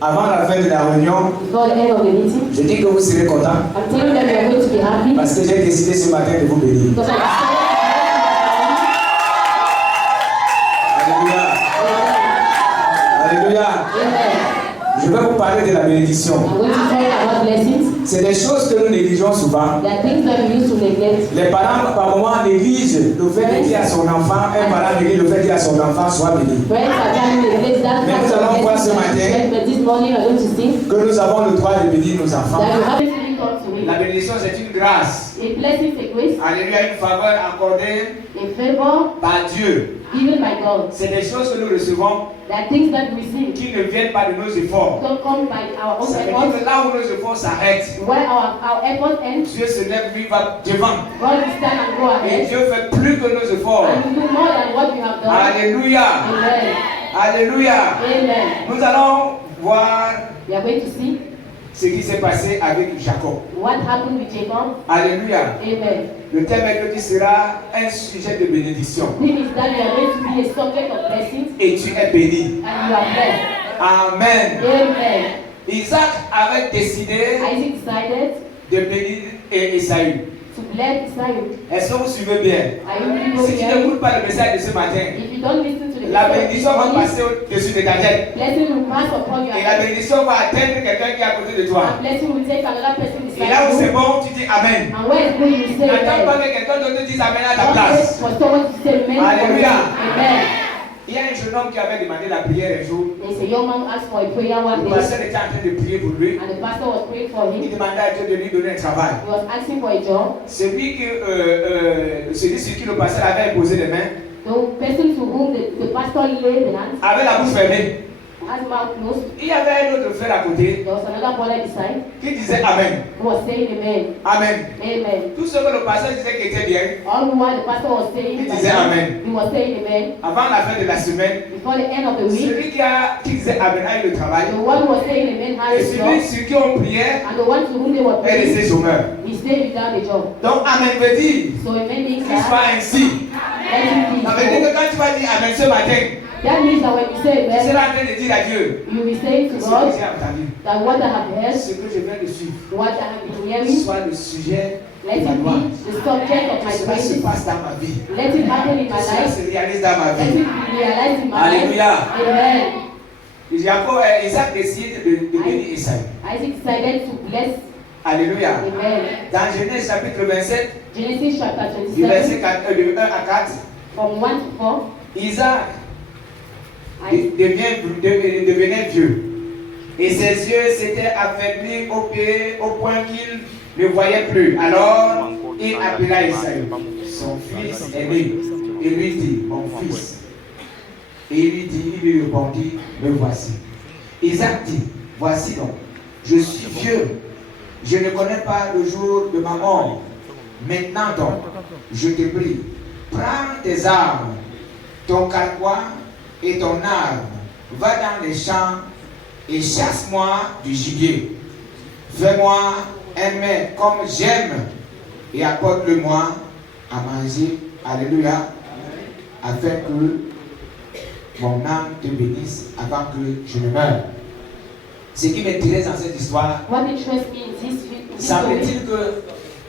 Avant la fin de la réunion, before the end of the meeting, je dis que vous serez contents I'm telling them you're going to be happy. parce que j'ai décidé ce matin de vous bénir. Because I Alléluia. Alléluia. Amen. Je vais vous parler de la bénédiction. I'm going to tell you about blessings. C'est des choses que nous négligeons souvent. There are things that we used to neglect. Les parents, par moment, négligent le fait de dire à son enfant, un parent néglige le fait de dire à son enfant, sois béni. Friends are trying to neglect that. Mais nous allons voir ce matin But this morning we're going to see que nous avons le droit de bénir nos enfants. that you have to live up to it. La bénédiction, c'est une grâce. A blessing is a grace, Alléluia, une faveur accordée a favor par Dieu. given by God. C'est des choses que nous recevons There are things that we see qui ne viennent pas de nos efforts. don't come by our own Ça veut dire efforts. que là où nos efforts s'arrêtent, Where our efforts end, Dieu se lève, lui va devant. God will stand and go Et ahead Dieu fait plus que nos efforts. and do more than what we have done. Alléluia. Amen. Alléluia. Amen. Nous allons voir We are going to see ce qui s'est passé avec Jacob. what happened with Jacob. Alléluia. Amen. Le thème aujourd'hui sera un sujet de bénédiction. The thing is that you are going to be a subject of blessings Et tu es béni. and you are blessed. Amen. Amen. Isaac avait décidé Isaac decided de bénir Esaü. to bless Israel. Est-ce que vous suivez bien? Are you people Si tu here? n'écoutes pas le message de ce matin, If you don't listen to the la message bénédiction this va morning, passer au-dessus de ta tête. blessing will pass upon your Et la head. bénédiction va atteindre quelqu'un qui est à côté de toi. And blessing will take another person Et là où beside c'est you. bon, tu dis Amen. And where it's good, you say N'attends pas amen. que quelqu'un d'autre te dise Amen à ta Don't wait place. for someone to say amen. Alléluia. Amen. Il y a un jeune homme qui avait demandé la prière un jour. There's a young man asked for a prayer one Le day, pasteur était en train de prier pour lui. and the pastor was praying for Il him. demandait à Dieu de lui donner un travail. He was asking for a job. Celui sur qui le pasteur avait imposé les mains The person to whom the pastor laid the hands avait la bouche fermée. has mouth closed. Il y avait un autre frère à côté There was another brother beside qui disait Amen. who was saying amen. Amen. Amen. Tout ce que le pasteur disait qui était bien, All the while the pastor was saying il disait Amen. he was saying amen. Avant la fin de la semaine, Before the end of the week, celui qui disait Amen a eu le travail. the one who was saying amen had Et a celui job, sur qui on priait and the one to whom they were est resté praying, chômeur. he stayed without a job. Donc Amen veut dire So amen means qu'il that soit ainsi. let him be Ça veut dire so. que quand tu vas dire Amen ce matin, That means that when you say tu amen, seras en train de dire à Dieu you will be saying que to ce que God j'ai entendu, that what I have heard, ce que je viens de suivre, what I have been hearing, soit le sujet let de it ta gloire. be the subject of my Que cela se praises. passe dans ma vie. Let it happen in Que my cela life. se réalise dans ma Let vie. it be realized in my Alléluia. life. Amen. Isaac décide de bénir Esaü. Isaac decided to bless. Alléluia. Amen. Dans Genèse chapitre 27, Genesis chapter du 27, verset 1 à 4, from 1 to 4. Isaac Isaac devenait vieux. Et ses yeux s'étaient affaiblis au point qu'il ne voyait plus. Alors il appela Esaü, son fils aîné, et lui dit, mon fils. Et il lui répondit, me voici. Isaac dit, voici donc, je suis vieux, je ne connais pas le jour de ma mort. Maintenant donc, je te prie, prends tes armes, ton carquois et ton arme, va dans les champs et chasse-moi du gibier. Fais-moi un mets comme j'aime et apporte-le-moi à manger. Alléluia. Afin que mon âme te bénisse avant que je ne meure. Ce qui m'intéresse dans cette histoire, What interests me in this story, semble-t-il que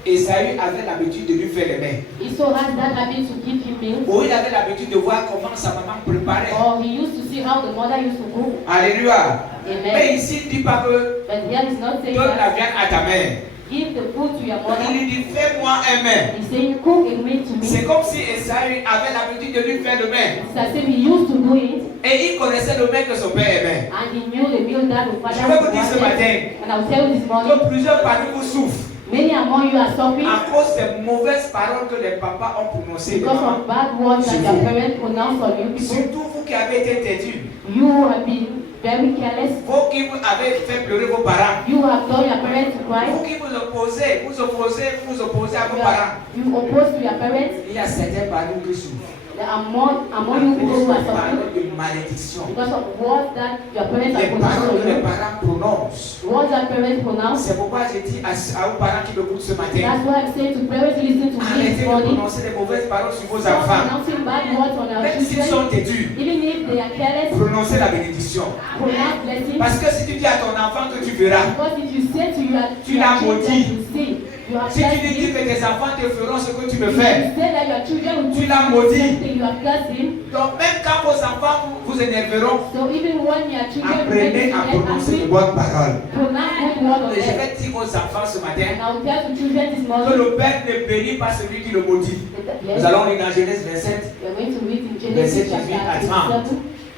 Esaü avait l'habitude de lui faire les mains. Esau has that habit to give him meals, Ou il avait l'habitude de voir comment sa maman préparait. or he used to see how the mother used to cook. Alléluia. Amen. Mais ici, il ne dit pas que But here he's not saying donne la that. viande à ta mère. Give the food to your Il mother. lui dit, fais-moi un mets. He's saying, cook a meal to C'est me. comme si Esaü avait l'habitude de lui faire le mets. It's as if he used to do it, Et il connaissait le mets que son père aimait. and he knew the meal that the father Je vais vous dire ce wanted. matin And I'll tell you this morning, que plusieurs parmi vous souffrent many among you are suffering à cause des mauvaises paroles que les papas ont prononcées. because of bad words that your parents pronounce on you people. Surtout vous qui avez été têtus, You have been very careless. vous qui avez fait pleurer vos parents, You have done your parents to cry. vous qui vous opposez à vos You parents. oppose to your parents. Il y a certains parmi vous qui souffrent. There are more À among you people cause who are des paroles suffering de malédiction. because of words that your parents are Les paroles que les pronouncing. parents prononcent. Words that parents pronounce. C'est pourquoi j'ai dit aux parents qui m'écoutent ce matin, That's why I'm saying to parents listen to me arrêtez this de morning. prononcer des mauvaises paroles sur vos Stop enfants. pronouncing bad words on our Même s'ils children. sont têtus, Even if they are careless, prononcez la bénédiction. pronounce blessing. Parce que si tu dis à ton enfant que tu verras, Because if you say to your Tu l'as children maudit. to see, you have si tu cursed lui dis him. que tes enfants te feront ce que tu me If fais, you say that your children will Tu do l'as the maudit. same thing, you have cursed him. donc même quand vos enfants vous énerveront, So even when your children apprenez à prononcer de angry, bonnes paroles. pronounce good word on Et je them. vais dire aux enfants ce matin And I will tell to children this que morning. le Père ne bénit pas celui qui le maudit. Yes. Nous allons lire dans Genèse 27. We are going to read in Verset Genesis 18 à chapter 30.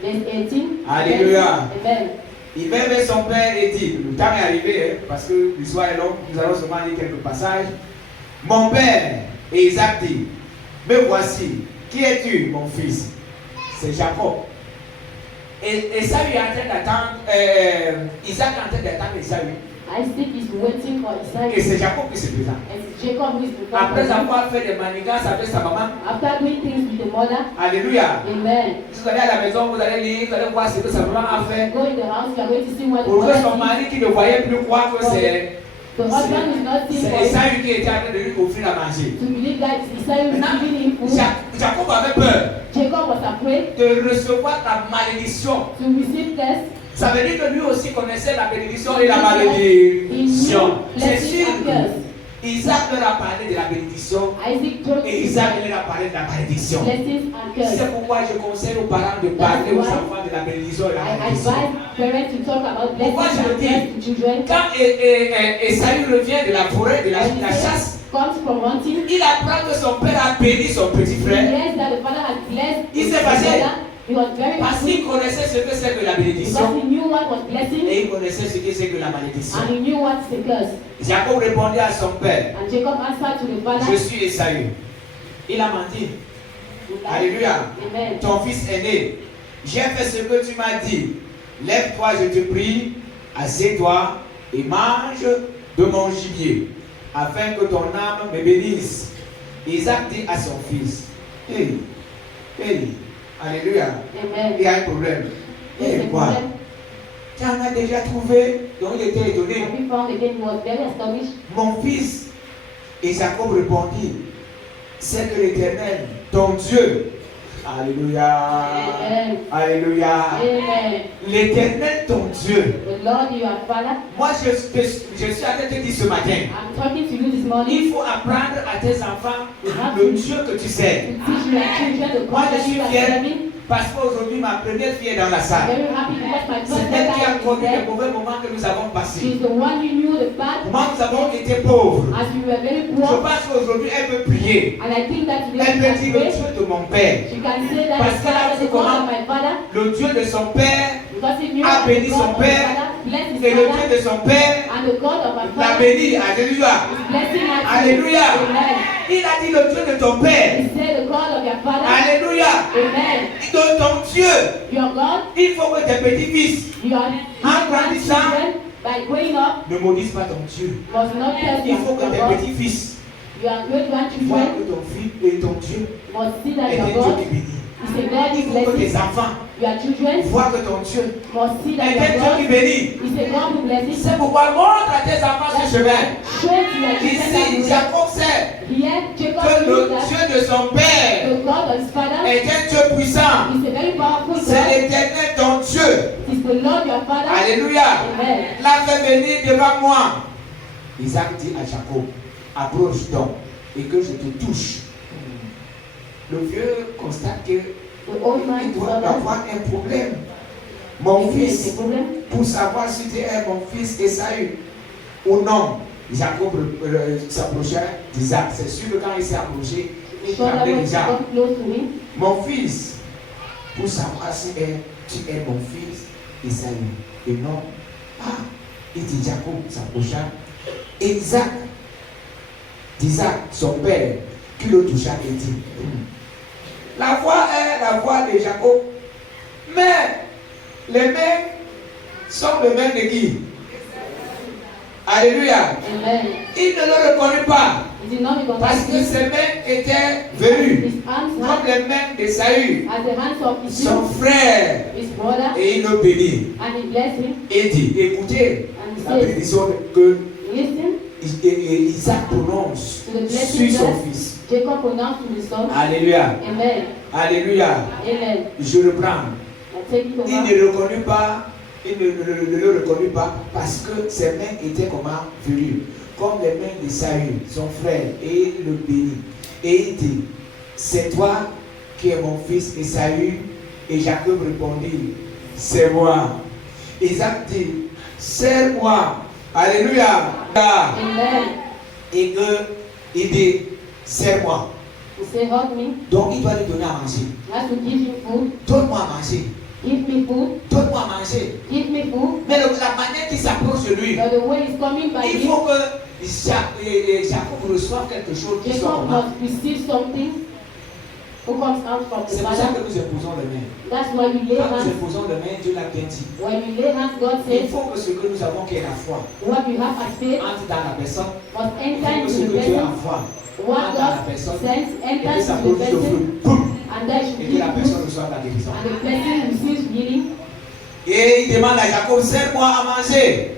27, verse 18. Alléluia. Amen. Il vint vers son père et dit, le temps est arrivé, hein, parce que l'histoire est longue, nous allons seulement lire quelques passages. Mon père, et Isaac dit, me voici, qui es-tu, mon fils? C'est Jacob. Et Esaü est en train d'attendre, Isaac est en train d'attendre Esaü. Isaac is waiting for Et Isaac. c'est Jacob qui se présente. And it's Jacob who is before Après him. avoir fait des manigances avec sa maman, After doing things with the mother, alléluia. amen. Vous allez à la maison, vous allez lire, vous allez voir ce que sa maman a fait. Go in the house, you are going to see what the Pour que son mother mari qui ne voyait plus croire que c'est The husband is not seeing for Esaü qui était en train de lui offrir à manger. to believe that Isaiah is giving him food. Jacob avait peur Jacob was afraid de recevoir la malédiction. to receive test. Ça veut dire que lui aussi connaissait la bénédiction et la malédiction. C'est sûr. Isaac leur a parlé de la bénédiction Isaac told et Isaac leur a parlé de la malédiction. blessings and curses. C'est pourquoi je conseille aux parents de parler aux enfants de la bénédiction et de la I malédiction. advise parents to talk about Pourquoi blessings je le and dis? curses to children. Quand Esaü revient de la forêt, de la chasse, Comes from hunting. il apprend que son père a béni son petit He frère hears that the father had blessed Il his s'est fâché. brother. He was very parce happy qu'il connaissait ce que c'est que la because bénédiction he knew what was blessing et il connaissait ce que c'est que la malédiction. and he knew what's the curse. Jacob répondit à son père, And Jacob answered to the father. je suis Esaü. Il a menti. Alléluia. Amen. Ton fils est né. J'ai fait ce que tu m'as dit. Lève-toi, je te prie, assieds-toi et mange de mon gibier, afin que ton âme me bénisse. Isaac dit à son fils, hey, alléluia, Amen. il y a un problème. Yes, Et the quoi? problem. Tu en as déjà trouvé? Donc il était étonné. When he found again, he was very astonished. Mon fils. Et Jacob répondit, c'est que l'Éternel, ton Dieu, alléluia, Amen. alléluia, Amen. l'Éternel, ton Dieu. The Lord, your father. Moi, je suis en train de te dire ce matin, I'm talking to you this morning il faut apprendre à tes enfants le Dieu que tu sais. to teach your children the Moi, God je that suis you are fier serving. parce qu'aujourd'hui, ma première fille est dans la I'm salle. very happy because my C'est first elle qui a daughter connu is les there. mauvais moments que nous avons passés. She's the one who knew the bad Comment nous avons été pauvres. as we were very Je poor. pense qu'aujourd'hui, elle peut prier. And I think that today Elle she peut can dire le pray. Dieu de mon père. She can say that Parce the qu'elle a Father, vu the God comment of my father, le Dieu de son père because he knew a that béni the God son of my père father blessed his et le Dieu father, de son père and the God of my l'a father béni. Alléluia. is blessing us. Alléluia. Amen. Il a dit le Dieu de ton père. He said the God of your father. Alléluia. Amen. De ton Dieu. Your God, Il faut que tes petits-fils your En grandissant, children, by growing up, ne maudissent pas ton Dieu. must not curse Il faut que your tes God. petits-fils Your great voient grandchildren que ton fils et ton Dieu must see that est un your Dieu God qui bénit. is a God Il who faut que blesses. tes enfants Your children voient que ton Dieu must see that est your un Dieu qui God bénit. is a God who blesses. C'est pourquoi montre à tes enfants ce chemin. Show to your children Ici, that way. Jacob sait Here, Jacob que knew le that Dieu de son père the God of his father est un Dieu puissant. is a very powerful C'est God. l'Éternel ton Dieu. It is the Lord your father. Alléluia. Amen. L'a fait venir devant moi. Isaac dit à Jacob, approche donc et que je te touche. Le vieux constate que The old man il doit saw that. avoir un problème. Mon Maybe there's fils, a problem. pour savoir si tu es mon fils Esaü ou non, Jacob s'approcha d'Isaac. C'est sûr que quand il s'est approché, il So that tremblait when déjà. she got close to him, Mon fils, pour savoir si tu es mon fils Esaü et non. Ah, il dit Jacob s'approcha. Et d'Isaac, son père, qui le toucha et dit, la voix est la voix de Jacob, mais les mains sont les mains de qui? Alléluia. Amen. Il ne le reconnaît pas. He did not become Parce que ses mains étaient venues his hands comme had les mains d'Ésaü, as the hands of his son frère, his brother, et il le bénit. and he blessed him Et dit, écoutez and he la said, bénédiction que listen Isaac prononce to the sur blessing son that fils. Jacob pronounced to his son. Alléluia. Amen. Alléluia. Amen. Je reprends. I take it Il over. ne le reconnut pas. Il ne le reconnut pas parce que ses mains étaient comment venues, comme les mains d'Ésaü, son frère, et il le bénit. Et il dit, c'est toi qui es mon fils Ésaü. Et Jacob répondit, c'est moi. Isaac dit, serre-moi. Alléluia. Amen. Et il dit, serre-moi. He said, hug me. Donc il doit lui donner à manger. He has to give him food. Donne-moi à manger. Give me food. Donne-moi à manger. Give me food. Mais la manière qu'il s'approche de lui, But the way he's coming by il him, faut que Jacob reçoive quelque chose qui soit Jacob comment. must receive something who comes out from the C'est pour ça Father. que nous imposons les mains. That's why we lay Quand nous hands. imposons les mains, Dieu l'a bien dit. When we lay hands, God Il says, faut que ce que nous avons qui est la foi what you have as faith entre dans la personne. must Il enter faut que ce into the que Dieu person. envoie What entre dans la God personne sends et que enters ça into the produise le person, fruit. Boum. and that should Et give que la fruit, personne reçoive la guérison. and the person receives healing. Et il demande à Jacob, serre-moi à manger.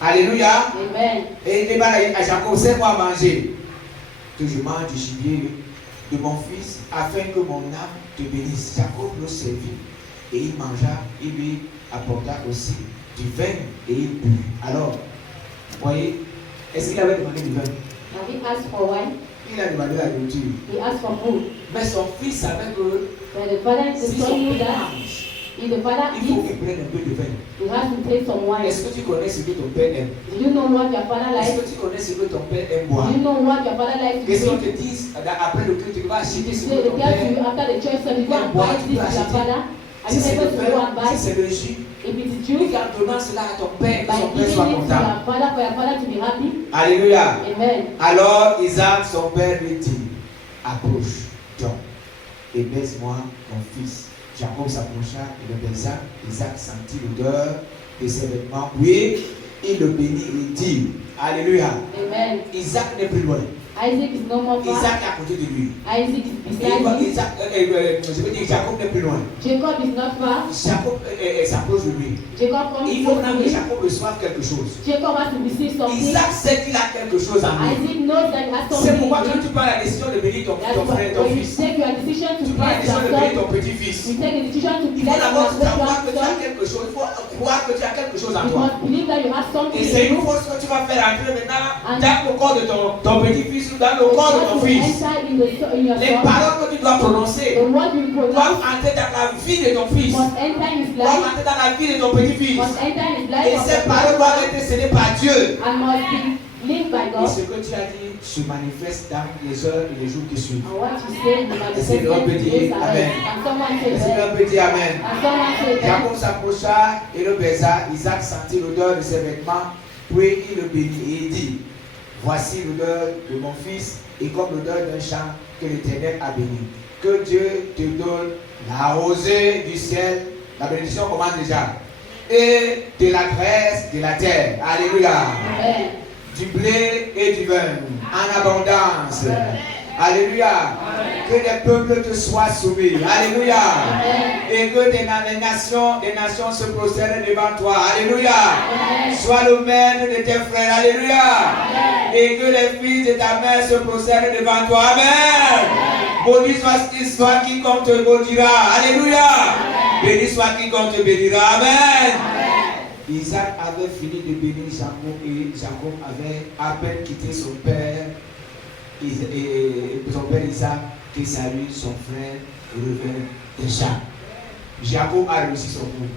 Alléluia. Amen. Et il demande à Jacob, serre-moi à manger. Que je mange du gibier de mon fils, afin que mon âme te bénisse. Jacob le servit. Et il mangea, il lui apporta aussi du vin et il but. Alors, voyez, est-ce qu'il avait demandé du vin? And he asked for wine. Il a demandé la nourriture. He asked for food. Mais son fils savait que But the father, the si son son knew père that mange, if the father il faut eats, qu'il prenne un peu de vin. he has to take some wine. Est-ce que tu connais ce que ton père aime? Do you know what your father Est-ce likes? que tu connais ce que ton père aime boire? Do you know what your father likes to Qu'est-ce qu'on drink? te dit après le culte, tu vas acheter ce They que ton tell you père after the church service, go and buy this to your father. Are Si you c'est able le to go and pain, buy? si c'est le jus, If it is et juice, qu'en donnant cela à ton père, que by son père giving soit it to content. your father for your father to be happy. Alléluia. Amen. Alors Isaac, son père, lui dit, approche donc et baise-moi mon fils. Jacob s'approcha et le baisa. Isaac sentit l'odeur de ses vêtements. Oui, il le bénit et dit, Alléluia. Amen. Isaac n'est plus loin. Isaac is no more far. Isaac est à côté de lui. Isaac is Et beside him. Isaac, je veux dire, Jacob n'est plus loin. Jacob is not far. Jacob s'approche de lui. Jacob comes Il faut close maintenant to que him. Jacob reçoive quelque chose. Jacob has to receive something. Isaac sait qu'il a quelque chose à lui. Isaac knows that he has C'est something. pourquoi in quand him. tu prends la décision de bénir ton That's frère, why ton when you fils, take your decision to tu prends la bless décision your de bénir son, ton petit-fils. you take the decision to Il faut bless d'abord your savoir que tu as son. quelque chose. Il faut croire que tu as quelque chose en You toi. must believe that you have something Et in c'est une you. force que tu vas faire entrer maintenant dans le corps de ton petit-fils ou dans le The corps de word ton will fils. enter in your Les son. paroles que tu dois prononcer The word you doivent pronounce entrer dans la vie de ton fils, must enter in his doivent life. entrer dans la vie de ton petit-fils. Must enter in his Et life of ces the paroles doivent person être scellées par Dieu. and must be linked by Et God. ce que tu as dit se manifeste dans les heures et les jours qui suivent. And what you say will manifest Est-ce que l'on peut in dire days Amen? ahead. And someone say Est-ce que that. l'on peut dire Amen? And someone say that. Jacob s'approcha et le baisa. Isaac sentit l'odeur de ses vêtements, puis il le bénit et il dit, voici l'odeur de mon fils et comme l'odeur d'un champ que l'Éternel a béni. Que Dieu te donne la rosée du ciel, la bénédiction commence déjà, et de la graisse de la terre. Alléluia. Amen. Du blé et du vin en abondance. Alléluia. Que les peuples te soient soumis. Alléluia. Et que des nations se prosternent devant toi. Alléluia. Sois le maître de tes frères. Alléluia. Et que les fils de ta mère se prosternent devant toi. Amen. Maudit soit quiconque te maudira. Alléluia. Béni soit quiconque te bénira. Amen. Isaac avait fini de bénir Jacob et Jacob avait à peine quitté son père et son père Isaac que Saül, son frère, revint déjà. Jacob a réussi son coup.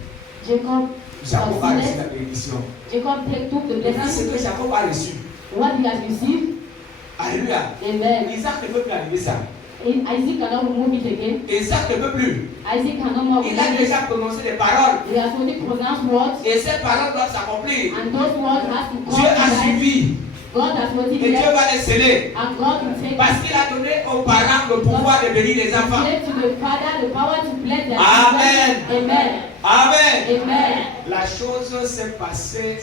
Jacob a reçu la bénédiction. Jacob took the Maintenant, ce blessing. que Jacob a reçu. What he has received. Alléluia. Amen. Isaac ne peut plus arriver ça. Isaac cannot remove it again. Isaac ne peut plus. Isaac cannot more Il a remove it. déjà prononcé des paroles. He has only pronounced words, Et ces paroles doivent s'accomplir. and those words have to come Dieu a to life. suivi. God has what Et he Dieu left, va les sceller. and God will take Parce qu'il a donné aux parents le pouvoir de bénir les enfants. it to the Father the power to bless their Amen. children. Amen. Amen. Amen. La chose s'est passée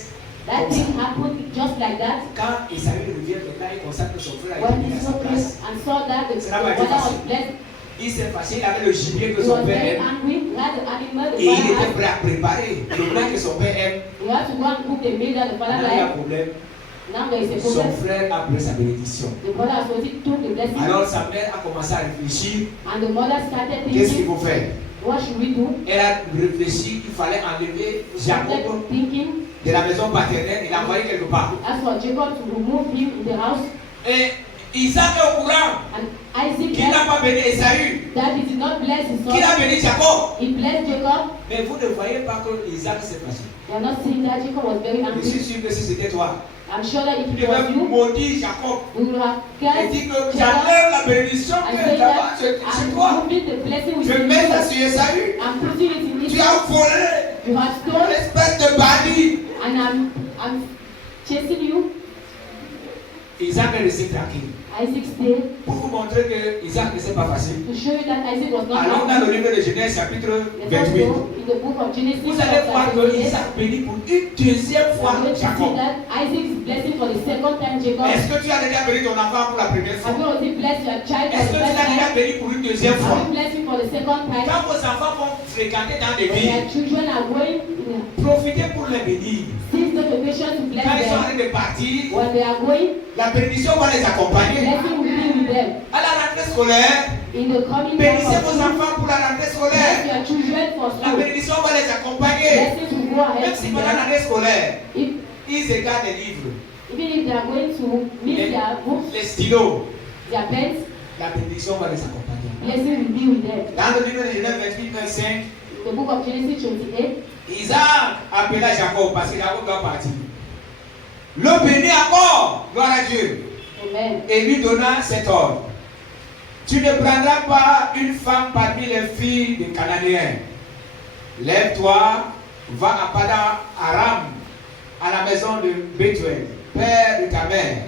That thing happened just like that. Quand Esaü revient maintenant, il constate que son frère a When été mis he à sa saw place. this and saw that the Cela va être brother was facile. blessed, Il s'est fâché, il avait le gibier que he son was père very aime. angry. He had the animal the Et il father était had. prêt à préparer le plat que son père aime. He had to go and cook the meal that the father Maintenant, il y a un liked. problème. Now there is a Son problem. frère a pris sa bénédiction. The brother has already took the blessing, Alors sa mère a commencé à réfléchir. and the mother started Qu'est-ce qu'il thinking, faut faire? what should we do? Elle a réfléchi qu'il fallait enlever Jacob Started thinking, de la maison paternelle et l'envoyer quelque part. as for Jacob to remove him in the house, Et Isaac est au courant and Isaac qu'il n'a said pas béni Esaü, that he did not bless his qu'il a son. béni Jacob. He blessed Jacob. Mais vous ne voyez pas que Isaac s'est fâché. You are not seeing that Jacob was very Je suis angry. sûr que si c'était toi, I'm sure that if tu it was devais you, maudire Jacob we would have et cursed dire que Jacob j'enlève la bénédiction and que say j'avais that chez I'm toi. removing the blessing which Je is mets ça yours. sur Esaü. I'm putting it in Tu Israel. as volé, You have stolen, espèce de bandit. and I'm chasing you. Isaac est resté tranquille. Isaac stayed Pour vous montrer que Isaac ne s'est pas facile. to show you that Isaac was not Allons dans happy. le livre de Genèse chapitre Let's 28. also in the book of Genesis, Vous allez voir chapter que 28, Isaac bénit pour une deuxième we're fois going to see Jacob. that Isaac is blessing for the second time Jacob. Est-ce que tu as déjà béni ton enfant pour la première Have you fois? already blessed your child for Est-ce the que tu first l'as déjà time? béni pour une deuxième Have fois? you blessed him for the second time? Quand vos enfants vont fréquenter dans des When villes, your children are going, profitez pour les bénir. seize the occasion to bless Quand ils sont en them. train de partir, When they are going, la bénédiction va les accompagner. blessing will be with them. À la rentrée scolaire, In the coming time bénissez of vos school, enfants pour la rentrée bless scolaire. your children for La school. bénédiction va les accompagner. Blessings will go ahead Même si with pendant them. l'année scolaire, If, ils écartent les livres, even if they are going to miss their books, les stylos, their pens, la bénédiction va les accompagner. blessing will be with them. Dans le livre de Genèse 28, verset 5, The book of Genesis 28, Isaac appela Jacob parce que Jacob doit partir. Le bénit encore, gloire à Dieu, amen. et lui donna cet ordre. Tu ne prendras pas une femme parmi les filles des Cananéens. Lève-toi, va à Padan Aram, à la maison de Bethuel, père de ta mère,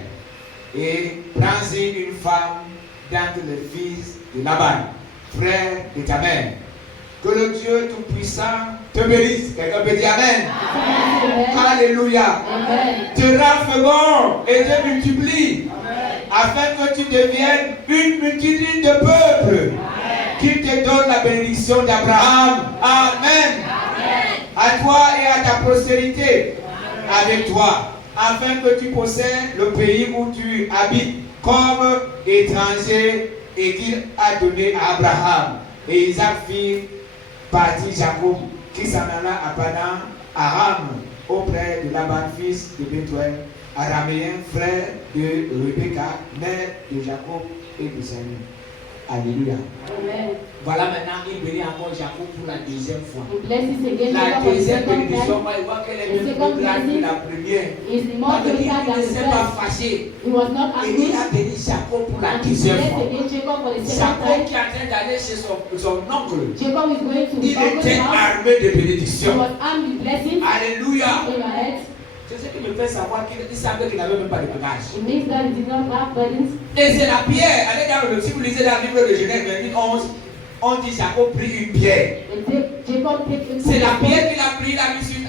et prends-y une femme d'entre les fils de Laban, frère de ta mère. Que le Dieu Tout-Puissant te bénisse. Quelqu'un peut dire Amen. Amen. Alléluia. Amen. Te rend fécond et te multiplie, afin que tu deviennes une multitude de peuples, qui te donne la bénédiction d'Abraham. Amen. À toi et à ta postérité avec toi, afin que tu possèdes le pays où tu habites comme étranger et qu'il a donné à Abraham. Et Isaac fit partir Jacob, qui s'en alla à Padan Aram, auprès de Laban, fils de Bethuel, araméen, frère de Rebecca, mère de Jacob et de Samuel. Alléluia. Amen. Voilà maintenant, il bénit encore Jacob pour la deuxième fois. He blesses again La Jacob for the deuxième second bénédiction, time. moi, il voit qu'elle est The même second plus grande que blessing la première. is more Ça veut dire greater qu'il than ne the s'est pas first. fâché. He was not Et angry. il a béni Jacob pour la And he deuxième blessed fois. again Jacob for the second Jacob time. qui est en train d'aller chez son oncle. Jacob is going to Il his uncle's était house. armé de He bénédictions. was armed with blessings. Alléluia. Amen. C'est ce qui me fait savoir qu'il savait qu'il n'avait même pas de bagage. It means that he did not have burdens. Et c'est la pierre. Allez dans le, si vous lisez dans le livre de Genèse 28, 11, on dit Jacob prit une pierre. And Jacob took C'est la pierre qu'il a pris, il a mis sur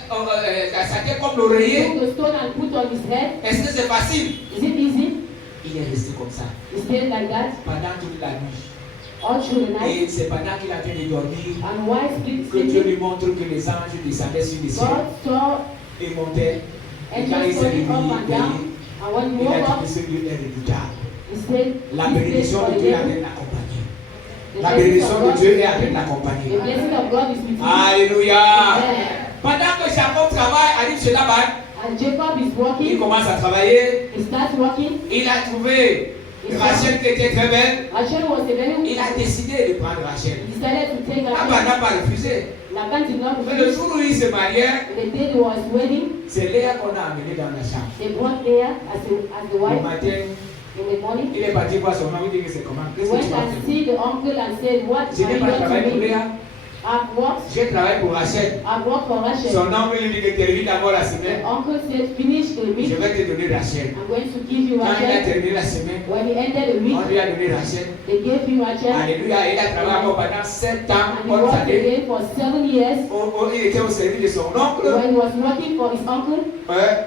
sa tête comme l'oreiller. the stone and put on his head. Est-ce que c'est facile? Is it easy? Il est resté comme ça He stayed like that pendant toute la nuit. all through the night. Et c'est pendant qu'il a fait de dormir And while sleeping, que Dieu lui montre que les anges descendaient sur les cieux God saw et montaient. Et quand il angels s'est going up and réveillé, down. And when he il a woke dit up, que ce Dieu est redoutable. he said, La "This place bénédiction for de the Dieu est en devil." train de l'accompagner. The La blessing bénédiction of de God Dieu is est en train with de you. l'accompagner. The blessing of God is with you. Alléluia. Amen. Pendant que Jacob travaille, arrive chez Laban, And Jacob is il working. commence à travailler. He starts working. Il a trouvé Rachel qui était très belle. Rachel was a very Il a décidé de prendre Rachel. He decided to take Laban Rachel. n'a pas refusé. Laban did not Mais le refuse. jour où il se mariait, The day he was wedding, c'est Léa qu'on a amené dans la chambre. they brought Leah as the Le wife matin, in the morning. il est parti voir son mari, il dit que c'est comment. He Qu'est-ce que went tu vas and faire? see the uncle and said, "What Je are n'ai you pas going travaillé to pour do?" Léa. I've worked. J'ai travaillé pour Rachel. I've worked for Rachel. Son oncle lui dit que termine d'abord la The semaine. uncle said, finish the Je week. vais te donner Rachel. I'm going to give you Quand il a Rachel. terminé la semaine, When he ended the on week, lui a donné Rachel. they gave him Rachel. Alléluia. Il a travaillé encore pendant 7 ans, And he bonnes worked années. again for 7 years. Il était au service de son oncle When he was working for his uncle,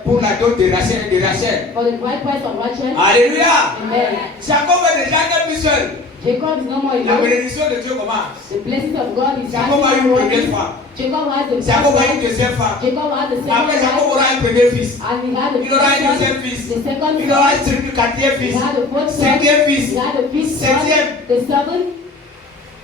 pour la dot de Rachel et de Rachel. for the bride price of Rachel. Alléluia. Amen. Jacob est déjà un plus seul. Jacob is no more La alone. bénédiction de Dieu commence. The blessings of God is Jacob a eu une première femme. Jacob has the first Jacob a eu une wife. deuxième femme. Jacob had the second Après, Jacob wife. aura un premier fils. And he had the Il aura un first deuxième son, fils. the second Il aura son. un quatrième He fils. had the fourth son. Cinquième fils. He had the fifth son. Septième. The seventh.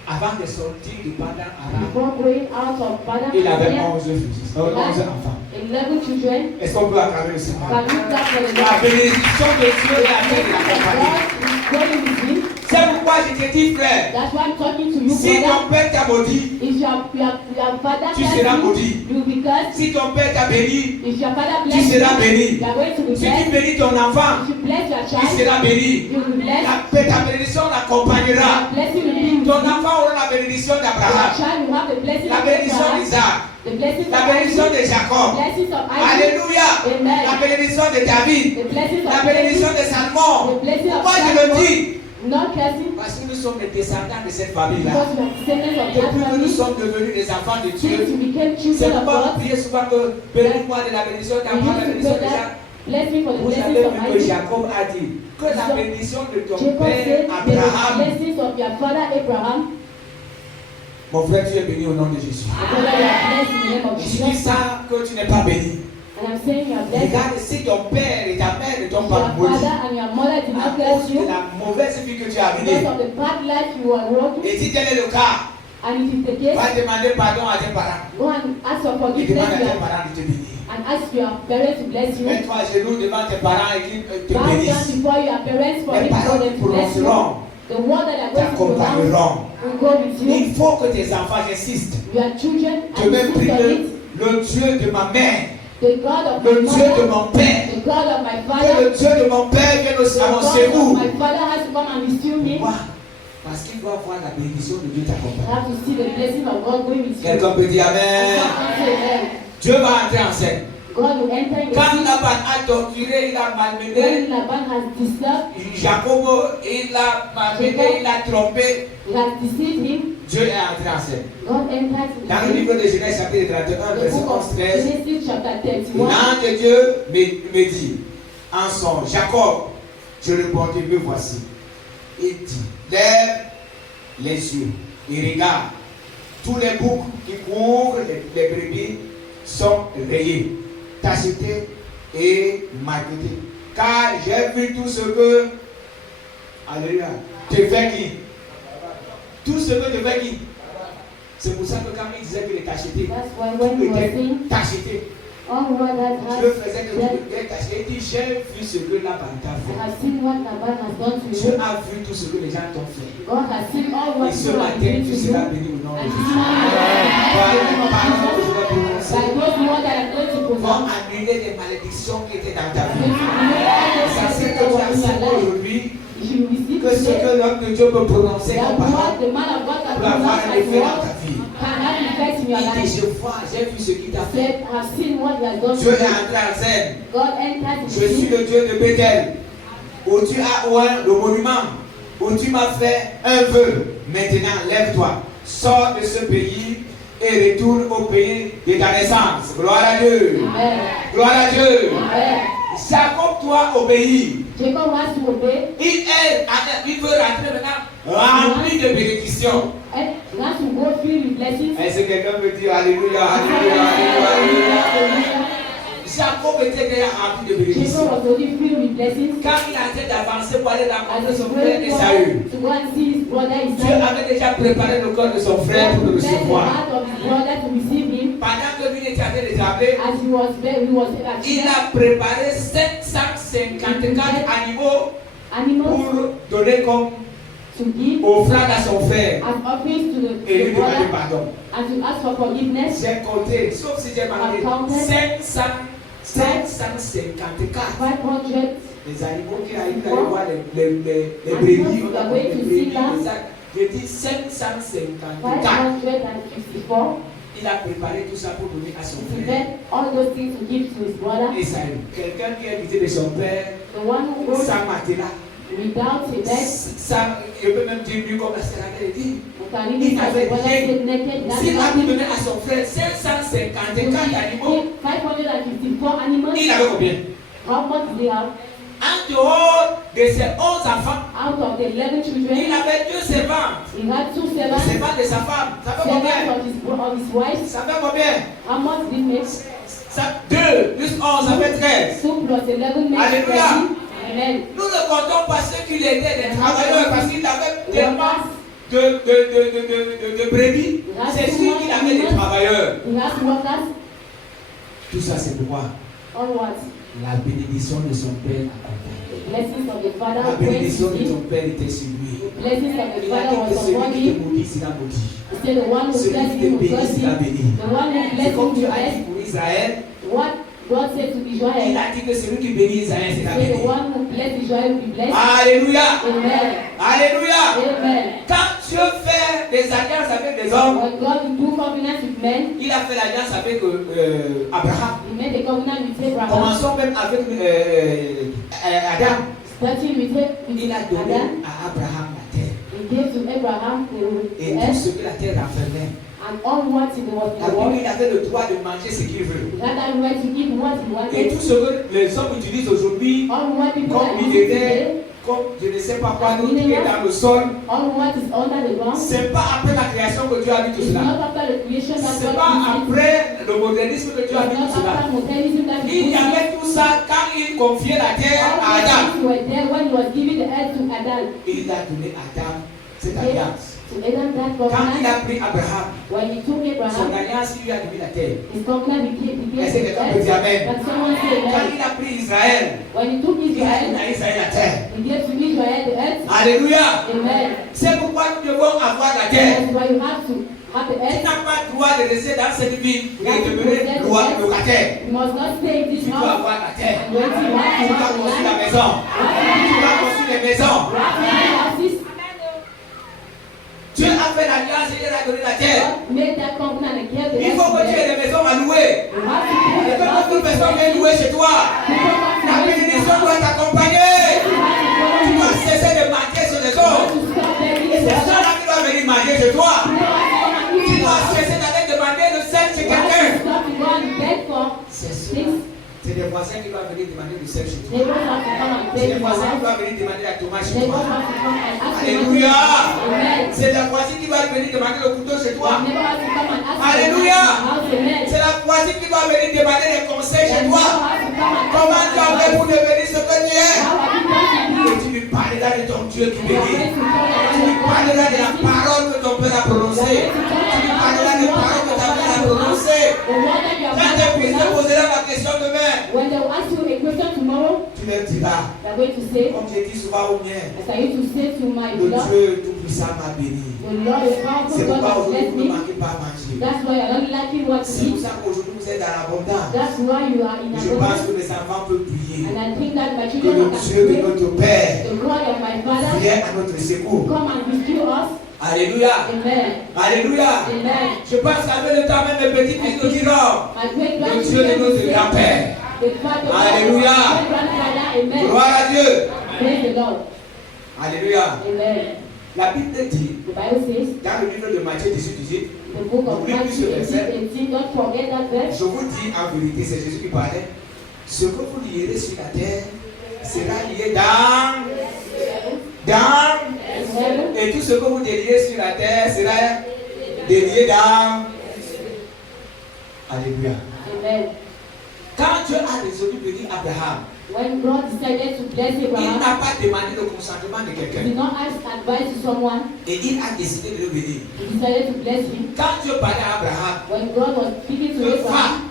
Avant de sortir du Padan Aram, Before going out of Padan il avait Aram, 11 fils, 11 enfants. 11 children. Est-ce qu'on peut acclamer le Seigneur? Can you clap for the La Lord? bénédiction de Dieu est la tête de la compagnie. God is going with him. C'est pourquoi je te dis, frère, That's why I'm talking to you, si brother. ton père t'a maudit, If your father tu bless seras you, maudit. you will be cursed. Si ton père t'a béni, If your father tu bless you, seras béni. you are going to be Si tu blessed. bénis ton enfant, If you bless your tu child, seras béni. you will be blessed. Ta bénédiction l'accompagnera. Blessing will be with Ton you. enfant aura la bénédiction Your d'Abraham, child will have the blessing la of bénédiction Abraham, d'Isaac, the blessings la of bénédiction Isaac, de Jacob. blessings of Isaac, Alléluia. Amen. La bénédiction de David, the blessings of la bénédiction de the Salomon. blessing of Pourquoi je le Solomon. dis? Not cursing, Parce que nous sommes les descendants de cette famille-là. because we are descendants of that Depuis que nous family. sommes devenus des enfants de Since Dieu, we became c'est children of pourquoi God, vous priez souvent que bénis-moi de la bénédiction we d'Abraham, la used to bénédiction pray de Jacques. that, bless me for the Vous avez blessings of vu que Isaac. Jacob a dit que la bénédiction de ton Jacob père said, the Abraham. blessings of your father Abraham. Mon frère, tu es béni au nom de Jésus. Brother, you are blessed in the name of Je dis Jesus. ça que tu n'es pas béni. And I'm saying you are blessed. Regarde, si ton père et ta mère ne t'ont Your pas maudit father and your mother did à not bless cause you de la mauvaise vie que tu as because menée, of the bad life you are walking. et si tel est le cas, And if it's the case, va demander pardon à tes parents. go and ask for Et forgiveness demande à tes to your- parents de te bénir. and ask your parents to bless you. Mets-toi à genoux devant tes parents et qu'ils te Bow down bénissent. before your parents for Les him for paroles them qu'ils to bless you. prononceront The word that are going to pronounce t'accompagneront. will go with you. Il faut que tes enfants, j'insiste, Your children, je and vais insist on prier it. le Dieu de ma mère, The God of le my Dieu de mother, mon père, the God of my que father, le Dieu de mon père vienne the à mon God of secours. my father has to come and restore me. Pourquoi? Parce qu'il doit voir la bénédiction de Dieu I t'accompagner. have to see the blessing of God going with you. Quelqu'un peut dire Amen. Amen. Dieu va entrer en scène. God will enter in the Quand scene. Laban a torturé, il a malmené When Laban has disturbed, Jacob, il a malmené, il a trompé. he has deceived him, Dieu est entré en scène. God enters in Dans the le scene. livre de Genèse, chapitre 31, The verset book of 11-13, Genesis chapter 31. l'ange de Dieu me dit en son Jacob, je répondis, me voici. Il dit, lève les yeux et regarde. Tous les boucs qui couvrent les brebis sont rayés, tachetés et marquetés. Car j'ai vu tout ce que, alléluia, te fait qui? Tout ce que te fait qui? C'est pour ça que quand il disait qu'il est tacheté, That's why when we tout were était saying, tacheté. all what that Dieu has, faisait que that tout était tacheté. Il dit, j'ai vu ce que Laban t'a I fait. have seen what Laban has done to Dieu you. a vu tout ce que les gens t'ont fait. God has seen all what Et ce you have matin, done tu to you. seras béni au nom de And Jésus. this morning, Par by les paroles que je vais prononcer, those words that I'm going to vont pronounce, annuler des malédictions qui étaient dans ta going vie. to remove all those Ça c'est blessings que that tu were in your acceptes life. aujourd'hui If you receive que ce today, que l'homme de Dieu peut prononcer that comme what parole the man of God can peut avoir pronounce un as effet dans word ta vie. can have effect in your Il dit, life. je vois, j'ai vu ce qu'il t'a fait. Said, I have seen what he has done Dieu to est you. entré en scène. God enters in Je suis the le Dieu de Bethel, où tu as oint le monument, où tu m'as fait un vœu. Maintenant, lève-toi, sors de ce pays et retourne au pays de ta naissance. Gloire à Dieu. Amen. Gloire à Dieu. Amen. Jacob doit obéir. Jacob has to obey. Il veut rentrer maintenant rempli de bénédictions. And he has to go filled with blessings. Est-ce que quelqu'un me dit Alléluia, Alléluia, Alléluia, Alléluia. Jacob était déjà rempli de Jacob bénédictions. was already filled with blessings. Quand il a été d'avancer pour aller As rencontrer he son frère prayed Esaü, to go and see his brother Dieu Isaac, avait déjà préparé le corps de son frère pour le God prepared the recevoir. heart of his brother to receive him. Pendant que lui était en train de travailler, As he was there, he was il a préparé 754 animaux animals pour donner comme to give offrande à son frère as offerings to the et lui demander brother pardon. and to ask for forgiveness. J'ai compté, sauf si j'ai manqué, 754 500 les animaux qu'il a eu, il allait voir les brebis, on a les brebis, les sacs. Je dis 554. 554. Il a préparé tout ça pour donner à son He frère. prepared all those things to give to his brother. Esaü. Quelqu'un qui est invité de son père, The one who goes sans matelas. without a bed. Ça, je peux même dire mieux comme la sœur avait dit. You can even say the brother is naked. That's S'il a pu nothing. donner à son frère 554 animaux, 554 animals. il avait combien? How much do they have? En dehors de ses 11 enfants, Out of the 11 il children, avait 2 servantes. he had 2 Les servants. servantes de sa femme. Ça fait Servants combien? of his wives. Ça fait combien? How much did he make? 2 plus 11, ça fait 13. 2 plus 11 makes Alléluia. 13. Amen. Nous ne comptons pas ceux qui étaient des travailleurs parce qu'il avait tellement de brebis. C'est sûr qu'il avait des travailleurs. He has workers. Tout ça, c'est pourquoi All what? la bénédiction de son père accompagne. Blessings of the Father La went bénédiction to de him. son père était sur lui. Blessings of the Il a Father dit que was celui upon qui him. te maudit sera maudit. He said the one who Celui blessed qui him te will bénit bless sera him. béni. The one who C'est blessed comme him Dieu will a bless. dit pour Israël. What God said to Il Israel. a dit que celui qui bénit Israël He sera said the béni. one who blessed Israel will be blessed. Alléluia. Amen. Alléluia. Amen. Quand Dieu fait des alliances avec des hommes, When God will do covenant with men, il a fait l'alliance avec Abraham. he made a covenant with Abraham. Commençons même avec Adam. Starting with Il a donné Adam, à Abraham la terre. he gave to Abraham Et the tout earth ce que la terre renfermait. and all what it was in La the world. Bible, il avait le droit de manger ce qu'il veut. He had that right to eat what he Et wanted. tout ce que les hommes utilisent aujourd'hui, All what people comme are il using était, today, comme je ne sais pas quoi, d'autre qui est dans le sol, all what is under the ground, c'est pas après la création que Dieu a mis tout it's cela. not after the creation that C'est God pas did it. après le modernisme que It's Dieu a mis not tout cela. after modernism that he Il y put it. avait tout ça quand il confiait la terre All à these Adam. things were there when he was giving the earth to Adam. Il a donné à Adam cette He gave alliance. to Adam that Quand il covenant. a pris Abraham, When he took son Abraham, alliance, il lui a donné la terre. his covenant became Est-ce que the quelqu'un peut dire earth. Amen? But someone say Quand amen. il a pris Israël, When he took il a donné Israel, à Israël la terre. he gave to Israel the earth. Alléluia. Amen. C'est pourquoi nous devons avoir la terre. That's why you have to have the Tu earth. n'as pas le droit de rester dans cette ville et demeurer locataire. You must not stay in this Tu dois house avoir la terre. and wait till Tu dois construire la maison. Tu dois construire les maisons. houses. Dieu a fait l'alliance et il a donné la terre. God made that covenant and gave the Il earth faut to que tu aies them. des maisons à louer. You have to put Et the que beaucoup de personnes viennent louer chez toi. La bénédiction doit t'accompagner. Tu dois cesser de marquer sur les autres. Et c'est ça là qui doit venir marquer chez toi. Tu dois cesser d'aller demander le sel chez quelqu'un. C'est des voisins qui doivent venir demander le sel chez toi. C'est des voisins qui doivent venir demander la tomate chez toi. Alléluia. C'est la voisine qui va venir demander le couteau chez toi. Alléluia. C'est la voisine qui va venir demander des conseils chez toi. Comment tu as fait pour devenir ce que tu es? Et tu lui parleras de ton Dieu qui bénit. Tu lui parleras de la parole que ton père a prononcée. Tu lui parleras des paroles que ta mère a prononcées. Quand tes fils te poseront la question demain, When they will ask you a question tomorrow, tu leur diras, they're going to say, comme j'ai dit souvent au mien, as I used to say to my le beloved, Dieu Tout-Puissant m'a béni. the Lord is powerful, C'est God pourquoi has aujourd'hui blessed vous ne me. manquez pas à manger. That's why I don't like what to C'est pour eat. ça qu'aujourd'hui vous êtes dans l'abondance. That's why you are in Je pense abundance. que les enfants peuvent prier. And I think that my Que children le can Dieu de pray. notre Père The God of my Father vienne à notre secours. come and rescue us. Alléluia. Amen. Alléluia. Amen. Je pense qu'avec le temps même mes petits-fils nous diront, My great le Dieu de grandchildren notre will say, grand-père. the Father of Alléluia. my grandfather. Amen. Gloire à Dieu. Praise the Lord. Alléluia. Amen. La Bible dit, The Bible says, dans le livre de Matthieu 18, the book of N'oubliez plus ce Matthew verset. 18, don't forget that verse. je vous dis en vérité, c'est Jésus qui parlait, ce que vous lierez sur la terre sera lié dans, Heaven. et tout ce que vous déliez sur la terre sera délié dans. Alléluia. Amen. Quand Dieu a résolu de bénir Abraham, When God decided to bless il Abraham, n'a pas demandé le consentement de he quelqu'un did not ask advice to someone. et il a décidé de le bénir. He decided to bless him. Quand Dieu parlait à Abraham, When God was speaking to le Abraham,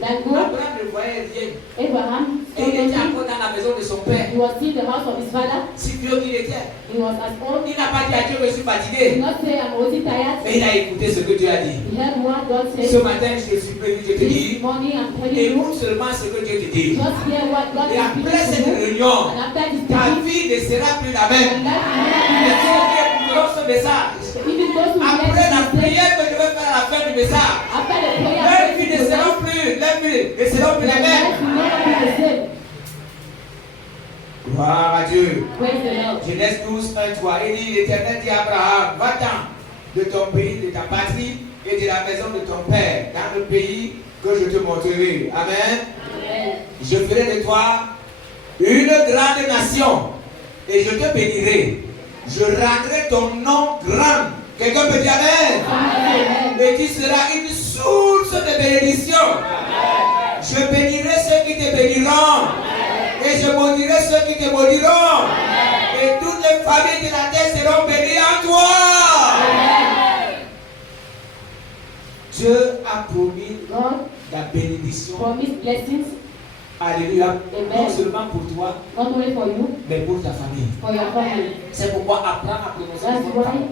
that go, Abraham ne voyait rien Abraham et il était told him encore dans la maison de son père. he was still in the house of his father. Si vieux qu'il était, He was as old. il n'a pas dit à Dieu que je suis He did fatigué, not say, I'm already tired. mais il a écouté ce que Dieu a dit. He heard what God Ce said. matin, je suis prévenu, je te This dis, morning, I'm telling you, écoute seulement ce que Dieu te dit. just hear what God Et is après speaking cette to you. réunion, And after this ta meeting, vie ne sera plus la your même. life Et will ce not qui est pour te pendant ce message, Even those who après let la you prière que je vais faire à la fin du message, after the prayer, leurs vies ne seront plus, leurs vies ne seront plus les their life will mêmes. never be the same. Gloire à Dieu. Praise the Lord. Genèse 12, 1, 3. Et dit, l'Éternel dit à Abraham, va-t'en de ton pays, de ta patrie et de la maison de ton père, dans le pays que je te montrerai. Amen. Amen. Je ferai de toi une grande nation et je te bénirai. Je rendrai ton nom grand. Quelqu'un peut dire Amen. Amen. Et tu seras une source de bénédiction. Je bénirai ceux qui te béniront. Et je maudirai ceux qui te maudiront. Et toutes les familles de la terre seront bénies en toi. Dieu a promis God la bénédiction. promised blessings, Alléluia. Amen. Non seulement pour toi, not only for you, mais pour ta famille. for your family. C'est pourquoi apprends à prononcer That's les bonnes why, paroles.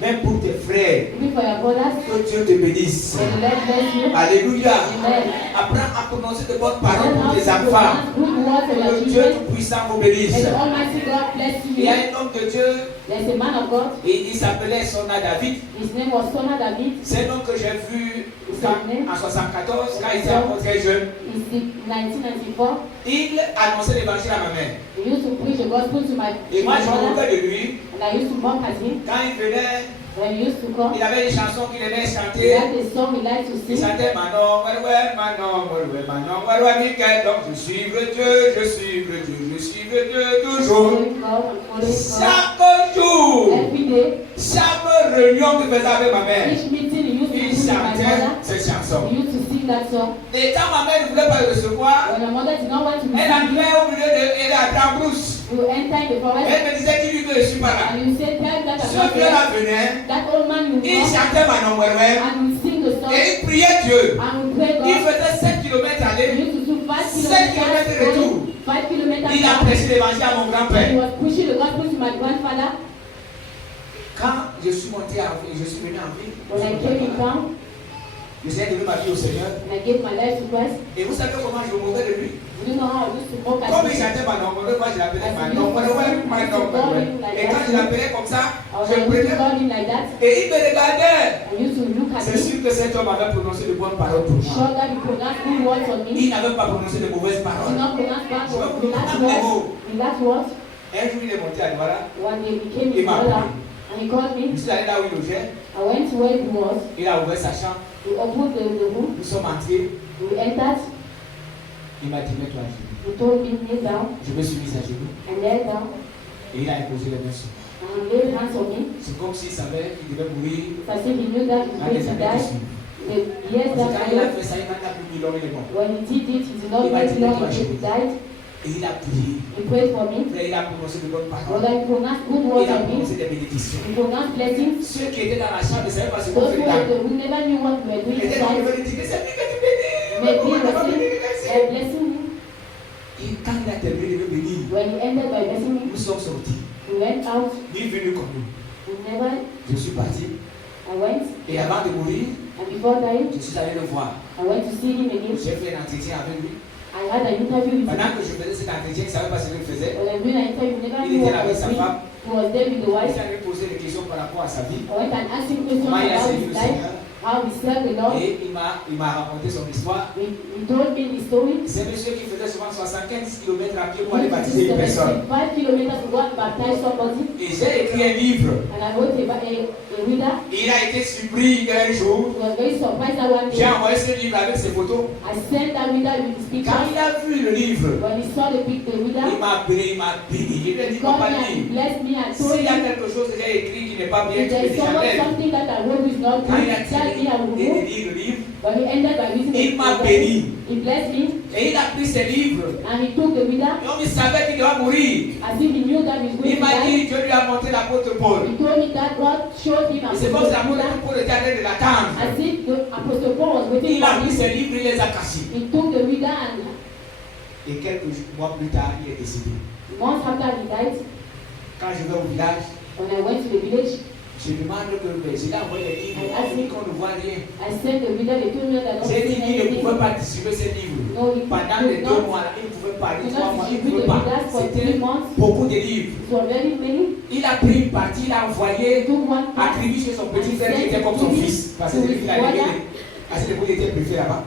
Même pour tes frères. even for your brothers, Que Dieu te bénisse. may the Lord bless you. Alléluia. Amen. Apprends à prononcer de bonnes paroles Learn pour how tes to enfants. pronounce good words for your Que Dieu children. Tout-Puissant vous bénisse. May the Almighty God bless Il y a you. un homme de Dieu There's a man of God. et il s'appelait Sona David. His name was Sona David. C'est un homme que j'ai vu en 74 quand il était encore très jeune. In 1994, Il annonçait l'évangile à ma mère. he used to preach the gospel to my Et moi je me brother, moquais de lui. and I used to mock at him. Quand il venait, When he used to come, il avait des chansons qu'il aimait he chanter. had a song he liked to Il sing. chantait Manon, ouais, Manon, ouais, Manon, ouais, Michael. Donc je suivre Dieu, je suivre Dieu, je suivre Dieu toujours. Following God and following God. Chaque jour, Every day, chaque réunion que je faisais avec ma mère, each meeting he used to il do with my chantait mother. cette chanson. He used to sing that song. Et quand ma mère ne voulait pas le recevoir, When my mother did not want to elle receive him, arrivait au milieu de elle à la brousse. he would enter in the forest Elle me disait qu'il lui que je suis pas là. and he would say, tell that Ce I'm not vieux-là there. venait, That old man will il come chantait Manon Wewe and will sing the song et il priait Dieu. and will pray Il God. faisait 7 km He aller. used to do 5 7 kilomètres kilometers retour. going, 5 kilometers Il a back. prêché l'évangile à mon He grand-père. was pushing the gospel to my grandfather. Quand je suis monté en ville, je suis venu en ville. When I came in town J'ai donné ma vie au Seigneur. and I gave my life to Christ, Et vous savez comment je me moquais de lui? you know how I used to mock at Comme il him. chantait Manon Wewe, moi je l'appelais Manon Wewe, Manon Wewe. Et quand je l'appelais comme ça, Or je when I used to prenais. call him like that, Et il me regardait. I used to look at C'est him, sûr que cet homme avait prononcé de bonnes paroles pour moi. sure that he pronounced good words on me. Il n'avait pas prononcé de mauvaises He did paroles. not pronounce bad words. In that words, in that words, Un jour, il est monté à Douala. one day he came Il in m'a Douala appelé. and he called Je me. suis allé là où il logeait. I went to where he was. Il a ouvert sa chambre. We opened the room. Nous sommes entrés. We entered. Il m'a dit, mets-toi à genoux. He told me, kneel down. Je me suis mis à genoux. I knelt down Et il a imposé les mains sur moi. and he laid hands on me. C'est comme s'il savait qu'il devait mourir It's as if he knew that he was dans going les to années qui die. suivent. The years Parce que that quand il a followed, fait ça, il n'a plus 1000 ans, il est mort. when he did it, he did not Il m'a wait dit, long mets-toi à until he genoux. died. Et il a prié. He prayed for me. Frère, il a prononcé de bonnes Well, paroles. I pronounced good Il words a on prononcé me. des bénédictions. He pronounced blessings. Ceux qui étaient dans la chambre ne savaient pas ce qu'on Those fait là. who never knew what we were doing Ils étaient dans le inside, bénédiction. C'est lui que tu bénis. maybe Pourquoi he tu was vas bénir saying, ici? blessing me. Et quand il a terminé de bénir, When he ended by blessing me, nous sommes sortis. we went out. Ni venu comme nous. We never, Je suis parti. I went, Et avant de mourir, and before dying, je suis allé le voir. I went to see him again. J'ai fait un entretien avec lui. I had an interview with him. Pendant que je faisais cet entretien, il ne savait pas ce qu'il faisait. When I doing an interview, we never Il knew était what là I avec was sa doing. femme. He was there with the Il wife. s'est posé des questions par rapport à sa vie. I went and asked him questions Comment il a about servi le his life, Seigneur. how he served the Lord. Et il m'a raconté son histoire. He told me his story. C'est un monsieur qui faisait souvent 75 km à pied pour He aller baptiser une personne. 5 kilometers to go and baptize somebody. Et j'ai écrit un livre. And I wrote a reader. Il a été surpris un jour. He was very surprised that one J'ai day envoyé ce livre avec ses photos. I sent that reader with his Quand pictures. il a vu le livre, When he saw the reader, il m'a appelé, il m'a béni. Il m'a he dit, called papa, me and he dit, blessed me and told s'il y a me quelque chose que j'ai écrit qui n'est pas bien, if tu me there is dis jamais. something that I wrote is not Quand good, il a tell me I will tiré remove. le livre, But he ended by using il the m'a reader. béni. He blessed me Et il a pris ses livres. and he took the reader Comme il savait qu'il doit mourir, as if he knew that he was going il to m'a die. dit, Dieu lui a montré l'apôtre Paul. He told me that God showed him Et c'est comme ça l'apôtre Paul était en train de l'attendre. as if the Apostle Paul was waiting Il a for pris him. ses livres, il les a cachés. He took the reader and Et quelques mois plus tard, il est décédé. months after he died, Quand je vais au village, when I went to the village, je demande que j'ai envoyé les livres. On dit qu'on ne voit rien. I sent the reader, they told me that I don't J'ai dit see qu'il ne anything. pouvait pas distribuer ces livres. No, he Pendant could les 2 not. mois, là, il ne pouvait pas, les He 3 not mois, il ne distribute pouvait the pas. readers for 3 C'était months. beaucoup de livres. It was very many. Il a a pris une partie, il a envoyé took one à part, Krivi chez son petit frère qui était comme son fils. Parce que il a était préfet là-bas.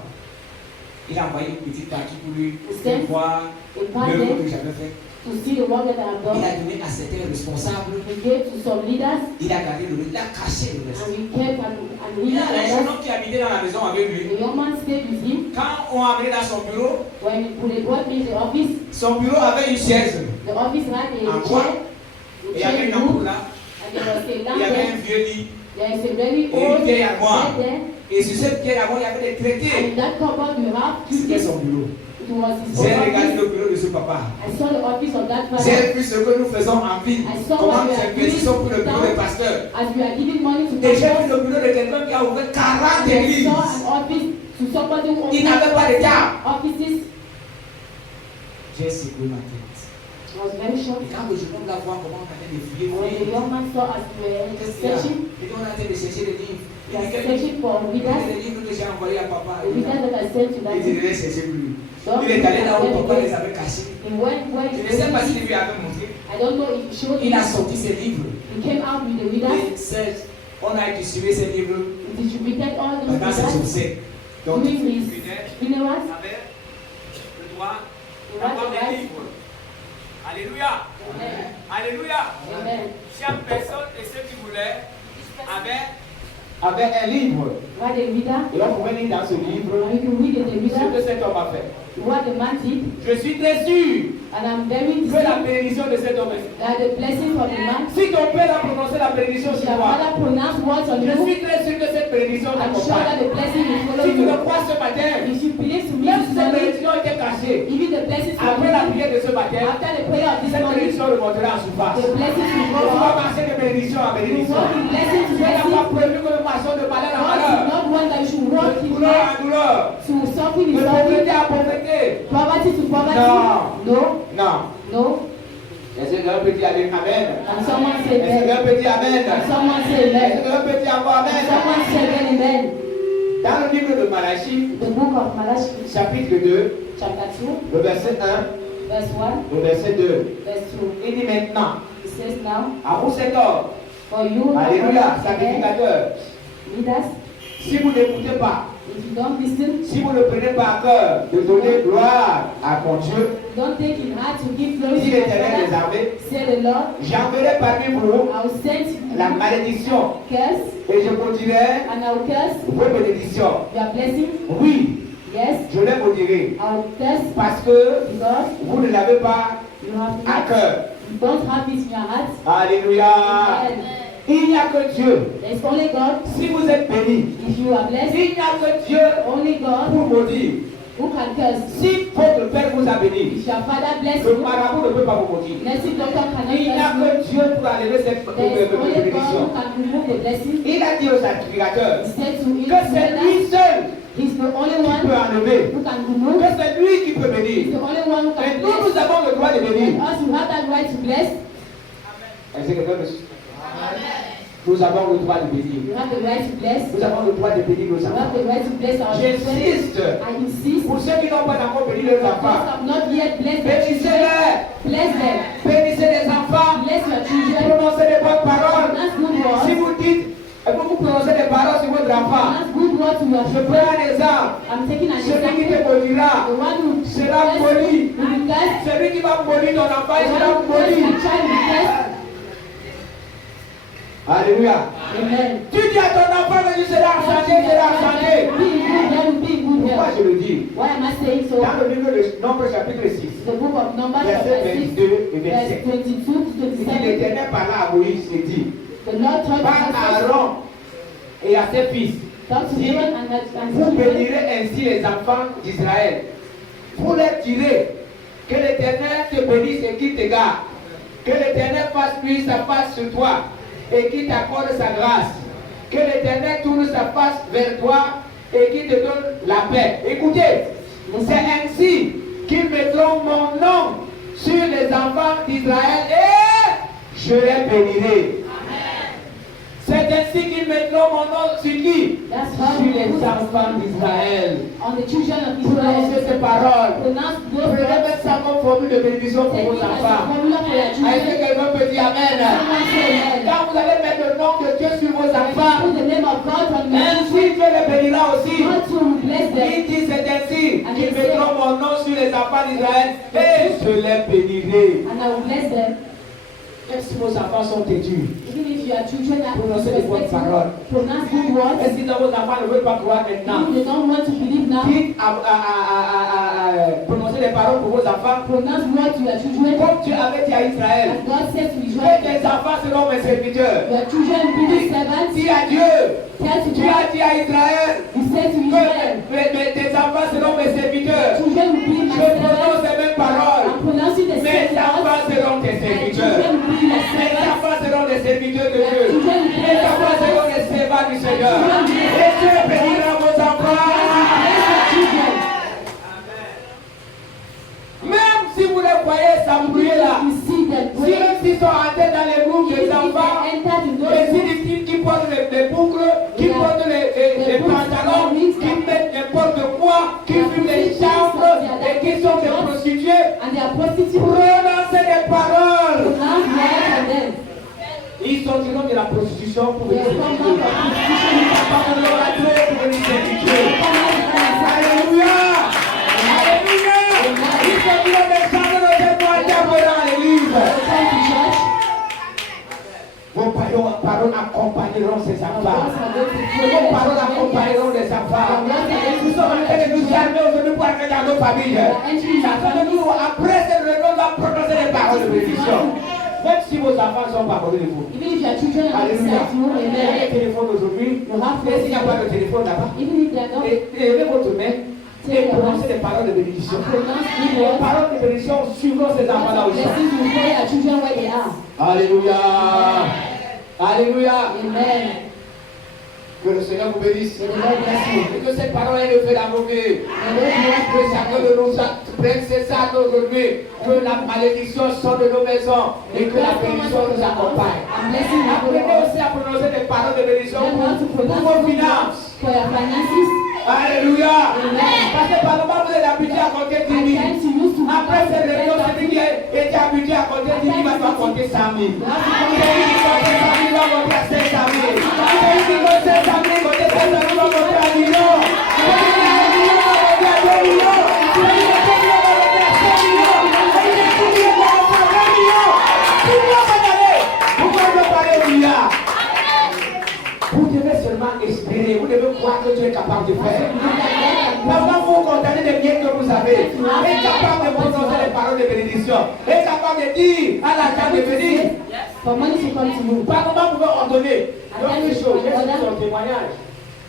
Il a envoyé une petite partie pour lui voir l'œuvre que j'avais fait. to see the work that I have Il done. a donné à certains responsables. We gave to some leaders, Il a gardé le reste, il a caché le reste. and we kept and Il y a un we jeune homme qui habitait dans la maison avec lui. the young man stayed with him. Quand on a amené dans son bureau, When they brought me to the office, son bureau avait une chaise. the office had En a bois. chair, Et il y avait une ampoule là. and there was a Il lamp y avait there. un vieux lit. There is a very Et une old vieille armoire. bed there, Et sur cette vieille armoire, il y avait des and traités. in that cupboard we have two C'était things. son bureau. It was his J'ai own regardé office. le bureau de ce papa. I saw the office of that father. J'ai vu ce que nous faisons en ville. I saw Comment what nous we are investissons pour le doing bureau des pasteurs. as we are giving money to Et j'ai vu pastors. le bureau de quelqu'un qui a ouvert 40 I églises. saw an office to somebody who Il n'avait pas de table. offices. J'ai secoué ma tête. I was very shocked. Et quand le jeune homme la voit, comment on a fait des fouiller, When the young man saw as we were qu'est-ce qu'il y a? searching, Et on a été de chercher les livres. we Il are dit que searching for readers, les livres que j'ai envoyés à papa. the readers that I sent to that. Il dit de les chercher plus. Don't Il est allé là où forget papa les again. avait cachés. He went where Je he ne sais pas was. s'il lui avait montré. I don't know if he showed Il a him. sorti ses livres. He came out with the Et readers. on a distribué ces livres He distributed all the pendant ses readers obsèques. Donc, during il his venait funerals. avec le droit He d'avoir was des right. livres. Alléluia. Amen. Alléluia. Amen. Chaque personne et ceux qui voulaient avait un livre. Write a reader. Et on pouvait lire dans ce livre And you can read in the ce que reader cet homme a fait. what the man did. Je suis très sûr And I'm very que la deceived bénédiction de cet homme est. that the blessing from the man, Si ton père a prononcé la bénédiction if sur your toi, father pronounced words on je you, suis très sûr que cette bénédiction I'm sure t'accompagne. that the blessing will follow Si tu le you. crois ce matin, If you believe to me même this si cette morning, bénédiction était cachée, even the blessings from après la you, prière de ce matin, after the prayer of this cette morning, bénédiction remontera en surface. the blessings will Tu go vas up. marcher de bénédiction en You bénédiction. walk in blessing to Dieu n'a blessing. pas prévu que nous marchions de malheur en God malheur, did not want that you should walk de in douleur life en douleur, to suffering de in pauvreté suffering, à pauvreté. poverty to poverty. No. No, Non. no. Est-ce que quelqu'un peut dire Amen? And someone say Est-ce que quelqu'un amen. peut dire Amen? And someone say Est-ce que amen. quelqu'un peut dire encore And Amen? someone say again amen. Dans le livre de Malachie, The book of Malachi, chapitre 2, chapter 2, le verset 1, verse 1, le verset 2, verse 2. il dit maintenant, It says now, à vous cet homme, for you, Alléluia, amen, sacrificateur, leaders, si vous n'écoutez pas, if you don't listen, si vous ne prenez pas à cœur de donner gloire à mon Dieu, don't take in heart to give glory dit to my l'Éternel des Father, armées, say the Lord, j'enverrai parmi vous I will send la you malédiction curse, et je continuerai and I will curse vos bénédictions. your blessing. Oui, Yes, je les maudirai I will curse parce que because vous ne l'avez pas you have à not, cœur. you don't have it in your heart. Alléluia. Amen. Il n'y a que Dieu. There's only God. Si vous êtes béni, If you are blessed, il n'y a que Dieu only God pour maudire. who can curse. Si votre Père vous a béni, If your Father bless le you, marabout ne peut pas vous maudire. blessing doctor cannot Il n'y a curse you. que Dieu pour enlever cette There is only God bénédiction. who can remove the blessing. Il a dit au sacrificateur He said to him, que c'est lui seul He's the only qui one peut enlever, who can que remove. c'est lui qui peut He's bénir. the only one who Et can nous, nous bless. avons le droit de bénir. And us, you have that right to bless. Est-ce que quelqu'un me suit? Nous avons le droit de bénir. You have the right to bless. Nous avons le droit de bénir nos You enfants. have the right to bless our children. J'insiste. I insist. Pour ceux qui n'ont pas encore béni leurs Those enfants, have not yet blessed their children. bénissez-les. Bless them. Bénissez les enfants. Bless your children. Prononcez les bonnes paroles. Pronounce good Si words. vous dites, et vous prononcez des paroles sur votre enfant, Pronounce good words to your je children. prends un exemple. I'm taking an Celui qui te example. maudira The one who sera bless poli. will be blessed. Celui qui va maudire ton enfant, il The sera one who bless poli. your child will be blessed. Alléluia. Amen. Tu dis à ton enfant que tu seras en santé, tu seras en santé. Be in good health, be in good Pourquoi health. je le dis? Why am I saying so? Dans le livre de Nombre chapitre 6, The book of Numbers verset chapter 6, 22 et verse 27. 22 to Il dit 27. l'Éternel parla à Moïse et dit, The Lord told parle à Moses, Aaron et à ses fils. talk to Dit, Aaron and his vous children. bénirez ainsi les enfants d'Israël. Vous leur direz que l'Éternel te bénisse et qu'il te garde. Que l'Éternel fasse luire sa face sur toi et qu'il t'accorde sa grâce. Que l'Éternel tourne sa face vers toi et qu'il te donne la paix. Écoutez, c'est ainsi qu'ils mettront mon nom sur les enfants d'Israël et je les bénirai. C'est ainsi qu'ils mettront mon nom sur qui? That's how Sur you les put enfants d'Israël. on the children of Prononcez Israel. ces paroles. Pronounce those Prenez words. même ça comme formule de bénédiction pour vos enfants. Est-ce que quelqu'un peut dire Amen? Quand vous allez mettre le nom de Dieu sur vos enfants, ainsi Dieu les bénira aussi. Il dit c'est ainsi qu'ils mettront mon nom sur les enfants d'Israël et je les bénirai. Même si vos enfants sont têtus, prononcez les bonnes paroles. Et si vos enfants ne veulent pas croire maintenant, dites prononcez les paroles pour vos enfants. Comme Dieu avait dit à Israël, que tes enfants seront mes serviteurs. Dis à Dieu, tu as dit à Israël que tes enfants seront mes serviteurs. Je prononce les mêmes paroles. Mes enfants seront tes serviteurs. Mes enfants seront des serviteurs de Dieu. Mes enfants seront des servants du Seigneur. Et Dieu bénira vos enfants. Même si vous les voyez s'embrouiller là, même s'ils sont entrés dans les groupes des enfants, et qui portent les boucles, qui portent les pantalons, qui mettent n'importe quoi, qui fument les chambres et qui sont des prostituées, prononcez des paroles. Ils sortiront de la prostitution pour venir servir Dieu. Alléluia. Alléluia. Ils sortiront des chambres de témoignage dans l'église. Vos paroles accompagneront ces enfants. Vos paroles accompagneront les enfants. Nous sommes en train de nous armer aujourd'hui pour entrer dans nos familles. Chacun de nous, après cette réunion, va prononcer les paroles de bénédiction. Même si vos enfants sont pas connus de vous. Alléluia. Il y a des téléphones aujourd'hui. Et s'il n'y a pas de téléphone là-bas, levez votre main et prononcez des paroles de bénédiction. Les paroles de bénédiction suivront ces enfants-là aussi. Alléluia. Alléluia. Amen. Que le Seigneur vous bénisse. Et que cette parole ait fait dans vos vies. Que chacun de nous prenne ses sacs aujourd'hui. Que la malédiction sorte de nos maisons. Et que la bénédiction nous accompagne. Apprenez aussi à prononcer des paroles de bénédiction pour vos finances. Alléluia. Parce que par le moment vous êtes habitué à compter 10 000. Après cette réunion, celui qui était habitué à compter 10 000 va compter 100 000. Celui qui compte 100 000 va compter 500 000. Celui qui compte 500 000 va compter 500 000 va compter 1 million. Celui qui compte 1 million va compter 2 millions. Celui qui compte 2 millions va compter 5 millions. Celui qui compte 10 millions va compter 20 millions. Tout le monde va aller. Pourquoi je veux parler au milliard? Vous devez seulement espérer, vous devez croire que Dieu est capable de faire. Maintenant, vous vous contentez des biens que vous avez. Est capable de prononcer les paroles de bénédiction. Est capable de dire à l'argent de venir. Par moment, vous pouvez ordonner. L'autre chose, j'ai vu son témoignage.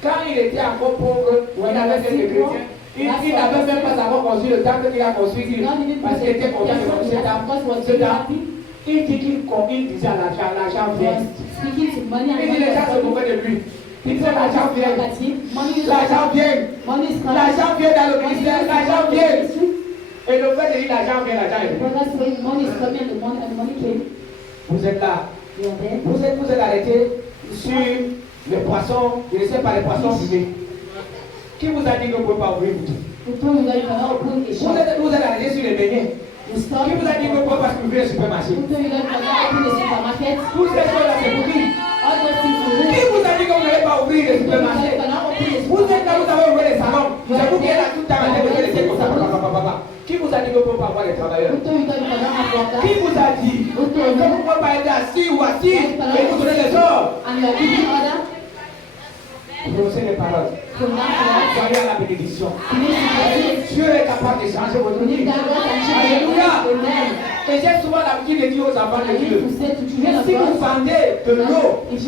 Quand il était encore pauvre, il avait quelques chrétiens. Il n'avait même pas encore construit le temple qu'il a construit. Parce qu'il était content de construire ce temple. Il dit qu'il disait à l'argent vient. Il dit les gens se moquaient de lui. Il disait l'argent vient. L'argent vient. L'argent vient dans le ministère. L'argent vient. Et le fait de dire l'argent vient, l'argent est venu. Vous êtes là. Vous êtes arrêté sur les poissons. Je ne sais pas, les poissons fumés. Qui vous a dit que vous ne pouvez pas ouvrir vous êtes arrêté sur les beignets. Qui vous a dit que vous ne pouvez pas ouvrir le supermarché? Toutes ces choses-là, c'est pour qui? Qui vous a dit que vous n'allez pas ouvrir le supermarché? Vous êtes là, vous avez ouvert les salons. C'est vous qui êtes là tout le temps en train de faire les choses comme ça. Qui vous a dit que vous ne pouvez pas avoir les travailleurs? Qui vous a dit que vous ne pouvez pas être assis ou assis et vous donner les ordres? Prononcez les paroles. Soyez à la bénédiction. Dieu est capable de changer votre vie. Alléluia. Et j'ai souvent l'habitude de dire aux enfants de Dieu, si vous vendez de l'eau, et que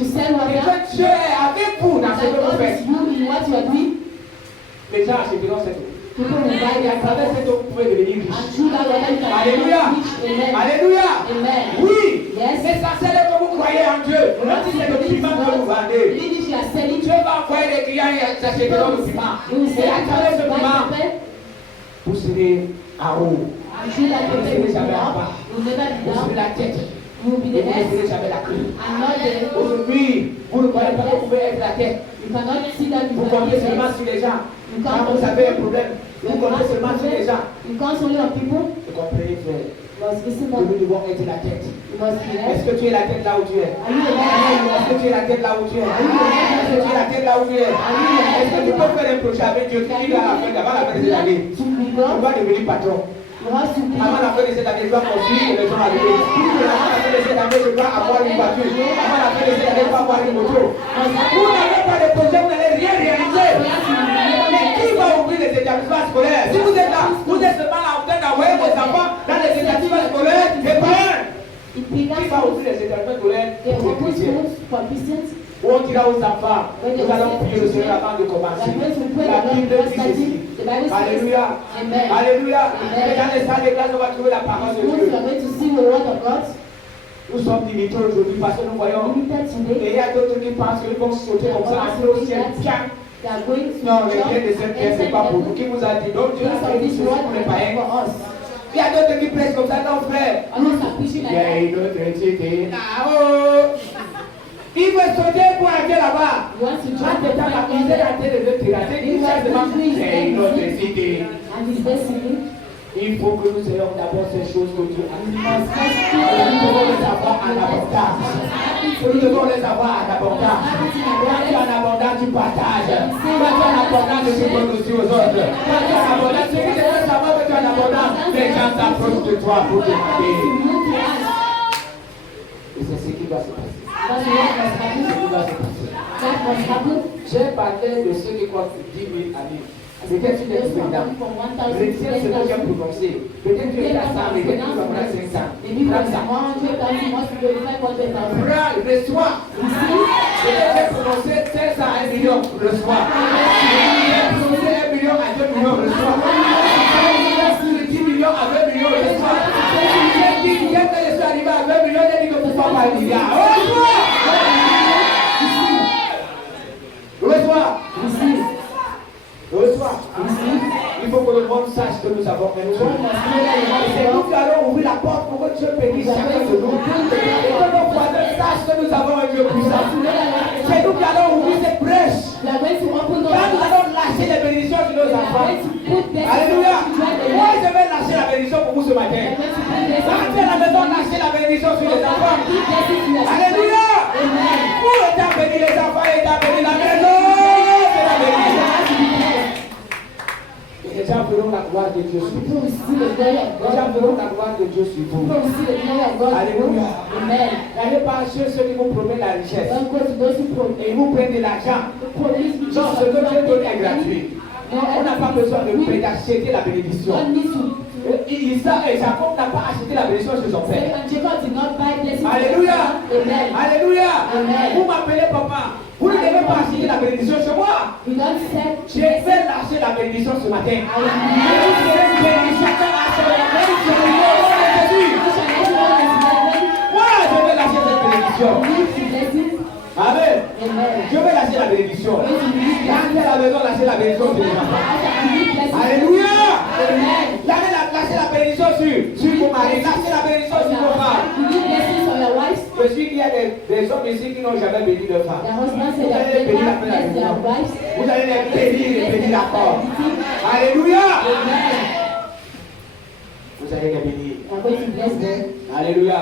Dieu est avec vous dans ce que vous faites, les gens achèteront cette eau. Et à travers cette eau, vous pouvez devenir riche. Alléluia. Alléluia. Oui. L'essentiel est que vous croyez en Dieu. Même si c'est le piment que vous vendez, Dieu va envoyer les clients et achèteront le piment. Et à travers ce piment, vous serez en haut. Vous ne serez jamais en bas. Vous serez la tête. Vous ne serez jamais la queue. Aujourd'hui, vous ne croyez pas que vous pouvez être la tête. Vous comptez seulement sur les gens. Quand vous avez un problème, vous comptez seulement sur les gens. Vous comprenez bien, frère. You must listen Que up. nous devons être la tête. You must be Est-ce right. que tu es la tête là où tu es? Are you the right? Est-ce que tu es la tête là où tu es? Est-ce que tu es la tête là où tu es? Est-ce que tu peux faire un projet avec Dieu? Tu dis à la fin, avant la fin de cette année, To be tu God, vas devenir patron. you have to be. Avant la fin de cette année, je dois construire et les gens arriver. Avant la fin de cette année, je dois avoir une voiture. Avant la fin de cette année, je dois avoir une moto. Vous n'avez pas de projet, vous n'allez rien réaliser. Mais qui va ouvrir les établissements scolaires? Si vous êtes là, vous êtes seulement là en train d'envoyer vos enfants dans les établissements scolaires, et pas It qui began va ouvrir les établissements scolaires the pour les open chrétiens? schools for Christians. Où on dira aux enfants, nous allons prier le Seigneur avant de commencer. La Bible dit ceci. Alléluia. Amen. Alléluia. Et dans les salles de classe, on va trouver la parole de Schools, you Dieu. are going to see the word of God. Nous sommes limités aujourd'hui parce que nous voyons. Limited Et today. il y a d'autres qui pensent qu'ils vont sauter comme ça, entrer au ciel. Tiens. They are going to Non, le jump bien de cette terre, c'est pas pour vous. Qui vous a dit? Donc Dieu a fait this ceci word pour les païens. for us. Il y a d'autres qui prêchent comme ça, non frère. Others are preaching Il y like a that. une autre cité. Oh. Il veut sauter pour aller là-bas. You want to Quand jump tu es dans la misère, la terre de terrasser, il cherche devant il y a une autre cité. and his destiny. Il faut que nous ayons d'abord ces choses que Dieu a We dit. must first Nous devons les avoir en abondance. Nous devons les avoir en abondance. Quand tu es en abondance, tu partages. Quand tu es en abondance, tu donnes aussi aux autres. Quand tu es en abondance, ceux qui devraient savoir que tu es en abondance, les gens s'approchent de toi pour te demander. Et c'est ce qui doit se passer. That's what must C'est ce happen. qui doit se passer. That must happen. J'ai parlé de ceux qui comptent 10 000 années. Peut-être tu es Those who are président. coming from 1,000 to Retiens ce que j'ai 10,000. prononcé. Peut-être tu es à 100, mais peut-être tu vas prendre 500. Maybe Prends from ça. 100,000 wants to go to 500,000. Prends, reçois. Peut-être j'ai prononcé 500 à 1 million, reçois. J'ai prononcé 1 million à 2 millions, reçois. J'ai 10 millions à 20 millions, reçois. J'ai dit, hier que je suis arrivé à 20 millions, j'ai dit que pourquoi pas 1 milliard. Reçois. Reçois. Reçois. Il faut que le monde sache que nous avons un Dieu. C'est nous qui allons ouvrir la porte pour que Dieu bénisse chacun de nous. Et que nos voisins sachent que nous avons un Dieu puissant. C'est nous qui allons ouvrir cette brèche. We are going to open Quand those nous doors. allons lâcher les bénédictions sur nos We are enfants. going to put blessings Alléluia. on the Moi, way. je vais lâcher la bénédiction pour vous ce matin. We are going to put blessings Quand tu es à la maison, lâchez la bénédiction sur les enfants. Put blessings in your Alléluia. Amen. Pour étant béni les enfants, étant béni la maison. C'est la bénédiction. Et les gens verront la gloire de Dieu sur vous. People will see the glory of Les gens God. verront la gloire de Dieu sur vous. People will see the glory of God. Alléluia. Amen. N'allez pas chez ceux qui vous promettent la richesse. Don't go to those who Et ils vous prennent de l'argent. promise you Non, ce que Dieu donne est gratuit. On n'a pas besoin de d'acheter la bénédiction. God needs to. Isaac et Jacob n'ont pas acheté la bénédiction chez son père. And Jacob did not buy blessings. Alléluia. Amen. Alléluia. Amen. Vous m'appelez papa. Vous ne devez pas acheter la bénédiction chez moi. We don't sell. Je vais lâcher la bénédiction ce matin. I will Et vous serez bénis. Chacun lâche la bénédiction au nom de Jésus. Moi, je vais lâcher cette bénédiction. Amen. Je vais lâcher la bénédiction. Quand tu es à la maison, lâcher la bénédiction sur les enfants. Alléluia. Lâchez la bénédiction sur vos maris. Lâchez la bénédiction sur vos femmes. Je suis qu'il y a des hommes ici qui n'ont jamais béni leur femme. Vous allez les bénir après la maison. Vous allez les bénir et bénir la porte. Alléluia. Vous allez les bénir. Alléluia.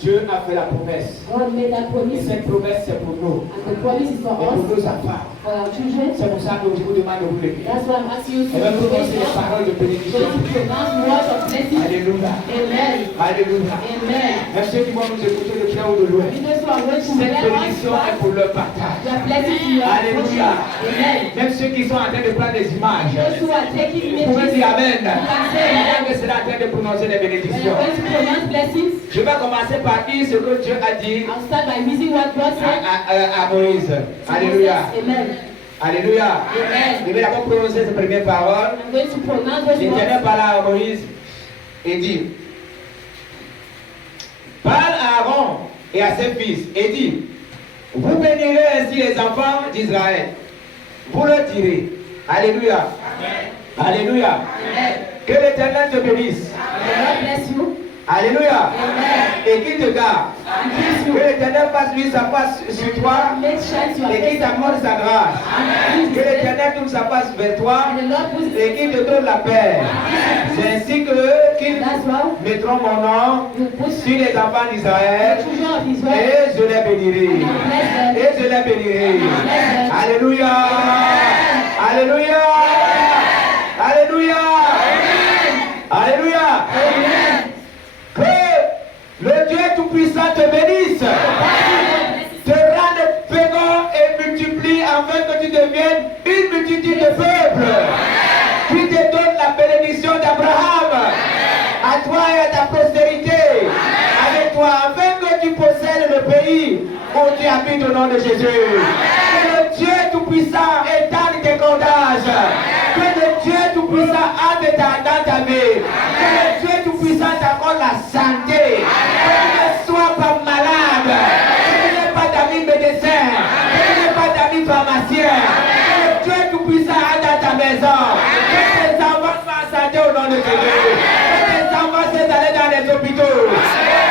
Dieu a fait la promesse. God made that Et promise, cette promesse, c'est pour nous. and the promise is Et for pour us, nos enfants. for our children. C'est pour ça que je vous demande de vous lever. That's why I'm asking you Et même to prononcer les paroles de bénédiction. pronounce words of blessing. Alléluia. Amen. Alléluia. Amen. Même ceux qui vont nous écouter de près ou de loin. You know, so I'm going to Cette bless bénédiction us. est pour leur partage. You are blessing to your Alléluia. Amen. Même ceux qui sont en train de prendre des images. Those who are taking Vous pouvez images, dire Amen. you can say amen. Que c'est en train de prononcer les And bénédictions. I'm going to pronounce blessings. Je vais commencer par dire ce que Dieu a dit I'll start by reading what God said. à Moïse. Alléluia. Amen. Alléluia. Amen. Je vais d'abord prononcer ces premières paroles. I'm going to pronounce those L'Éternel words. parla à Moïse et dit, parle à Aaron et à ses fils et dit, vous bénirez ainsi les enfants d'Israël. Vous leur direz, Alléluia. Alléluia. Amen. Que l'Éternel te bénisse. The Lord bless you. Alléluia. Amen. Et qu'il te garde. And bless Que you. l'Éternel fasse lui sa face sur toi Let shine to your et qu'il face. t'amène sa grâce. And Que l'Éternel tourne sa face vers toi the Lord puts et qu'il te donne la paix. C'est ainsi que qu'il mettront mon nom sur les enfants d'Israël et je les bénirai. Et je les bénirai. Alléluia. Alléluia. Alléluia. Alléluia. Que le Dieu Tout-Puissant te bénisse, te rende fécond et multiplie afin que tu deviennes une multitude de peuples. Qui te donne la bénédiction d'Abraham à toi et à ta postérité, avec toi, afin que tu possèdes le pays où tu habites au nom de Jésus. Que le Dieu Tout-Puissant étende tes cordages. Que le Dieu Tout-Puissant entre dans ta vie. Que le Dieu Tout-Puissant t'accorde la santé. Que tu ne sois pas malade. Que tu n'aies pas d'amis médecins. Que tu n'aies pas d'amis pharmaciens. Que le Dieu Tout-Puissant entre dans ta maison. Que tes enfants soient en santé au nom de Jésus. Que tes enfants soient allés dans les hôpitaux. Au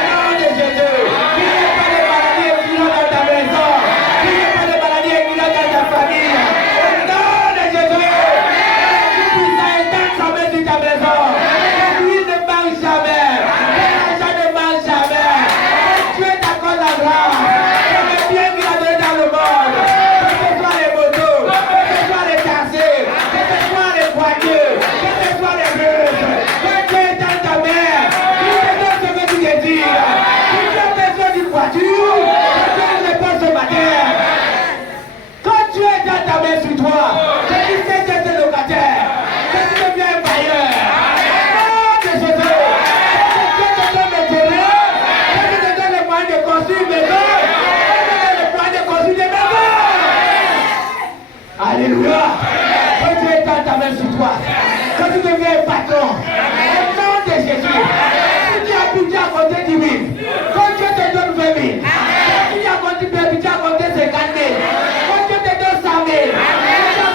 nom de Jésus. Qu'il n'y ait pas de maladies équivalentes dans ta maison. Qu'il n'y ait pas de maladies équivalentes dans ta famille. Au nom de Jésus. Que le Tout-Puissant étende sa main sur ta maison. Que lui ne manque jamais. Que l'argent ne manque jamais. Que Dieu t'accorde la grâce. Que le bien qu'il a donné dans le monde. Que ce soit les motos. Que ce soit les taxis. Que ce soit les voitures. Que ce soit les bus. Que Dieu étende ta main. Qu'il te donne ce que tu désires. Qu'il te donne besoin d'une voiture. Que Dieu ne réponde ce matin. Quand Dieu étend ta main sur toi, que tu sais que tu es locataire, que tu deviens un bailleur. Au nom de Jésus, que Dieu te donne le terrain, que Dieu te donne les moyens de construire une maison, que Dieu te donne les moyens de construire des maisons. Alléluia. Que Dieu étend ta main sur toi, que tu deviens un patron. Au nom de Jésus, si tu as budget à compter 10 000, que Dieu te donne 20 000. Si tu as compté 50 000, quand Dieu te donne 100 000,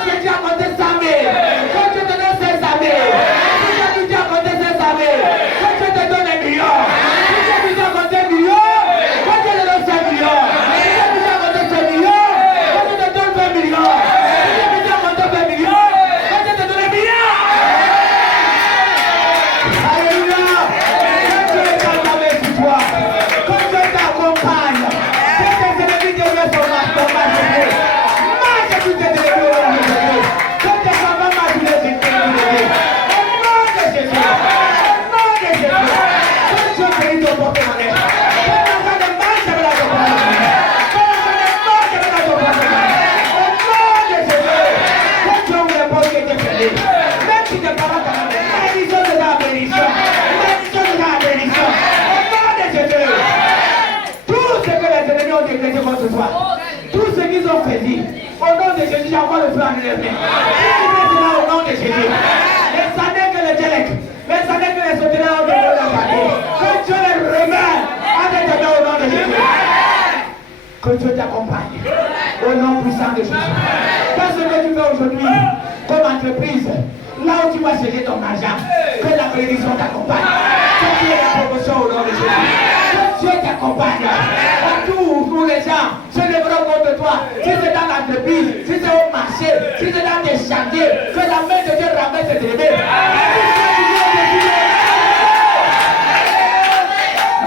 si tu as compté 100 000, quand Dieu te donne 500 000, si tu as compté 500 000, quand Dieu te donne 1 million, si tu as compté 1 million, quand Dieu te donne 5 millions, si tu as compté 5 millions, quand Dieu te donne 20 millions, si tu as compté 20 millions, quand Dieu te donne 1 million. Alléluia. Quand Dieu est dans ta main sur toi, quand Dieu t'accompagne, que tes ennemis deviennent ton marche. Marche tous tes ennemis au nom de Jésus. Que tes enfants marchent tous les ennemis. Au nom de Jésus. Au nom de Jésus. Que Dieu bénisse ton porte-monnaie. Que l'enfant ne marche avec la porte-monnaie. Que l'enfant ne marche avec la porte-monnaie. Au nom de Jésus. Que Dieu ouvre les portes qui étaient fermées. Même si tes parents t'ont amené, bénédiction de la bénédiction. Bénédiction de la bénédiction. Au nom de Jésus. Tout ce que les ennemis ont décrété contre toi, tout ce qu'ils ont fait dire, au nom de Jésus, j'envoie le feu en enlèvement. Au nom de Jésus. Les années que les dialectes, les années que les sauterelles ont donné leur famille, que Dieu les remet avec tes mains au nom de Jésus. Que Dieu t'accompagne au nom puissant de Jésus. Dans ce que tu fais aujourd'hui, comme entreprise, là où tu vas chercher ton argent, que la bénédiction t'accompagne. Que tu aies la promotion au nom de Jésus. Que Dieu t'accompagne. Partout où les gens se lèveront contre toi, si c'est dans l'entreprise, si c'est au marché, si c'est dans tes chantiers, que la main de Dieu ramène cette ennemis.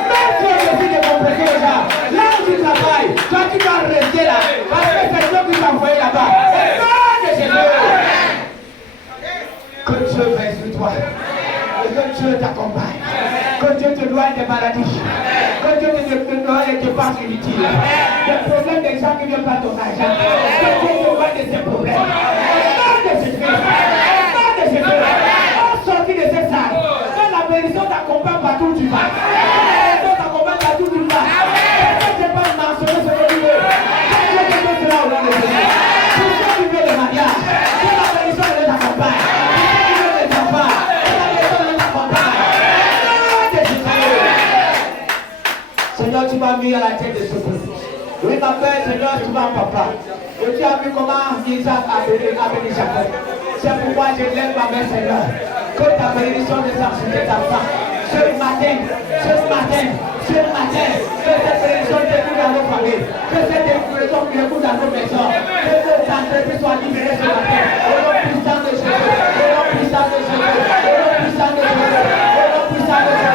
Même si on décide de compléter les gens, là où tu travailles, toi tu dois rester là, parce que c'est Dieu qui t'a envoyé là-bas. Au nom de Jésus. Que Dieu veille sur toi. Et que Dieu t'accompagne. Que Dieu te doigne des maladies. Que Dieu te doigne des dépenses inutiles. Des problèmes des gens qui viennent pas ton argent. Que Dieu te doigne de ces problèmes. Au nom de Jésus. Au nom de Jésus. On sortit de cette salle. Que la bénédiction t'accompagne partout où tu vas. Que la bénédiction t'accompagne partout où tu vas. Que Dieu ne pas mentionner ce que tu veux. Que Dieu te donne cela au nom de Jésus. Pour ceux qui veulent le mariage, que la bénédiction les accompagne. Seigneur, tu m'as mis à la tête de ce peuple. Oui, ma père, Seigneur, tu m'as papa. Et tu as vu comment Isaac a béni Jacob. C'est pourquoi je lève ma main, Seigneur. Que ta bénédiction descende sur tes enfants. Ce matin, que cette bénédiction découle dans nos familles. Que cette bénédiction découle dans nos maisons. Que nos entreprises soient libérées ce matin. Au nom puissant de Jésus. Au nom puissant de Jésus. Au nom puissant de Jésus. Au nom puissant de Jésus.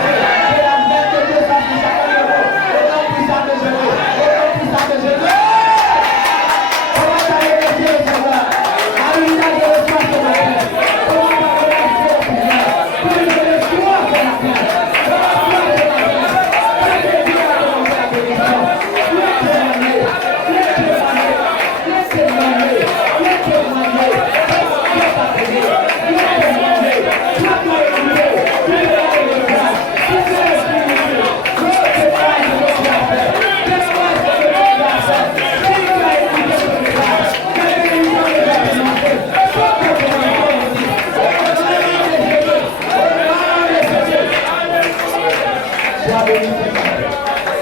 Sois béni, Seigneur.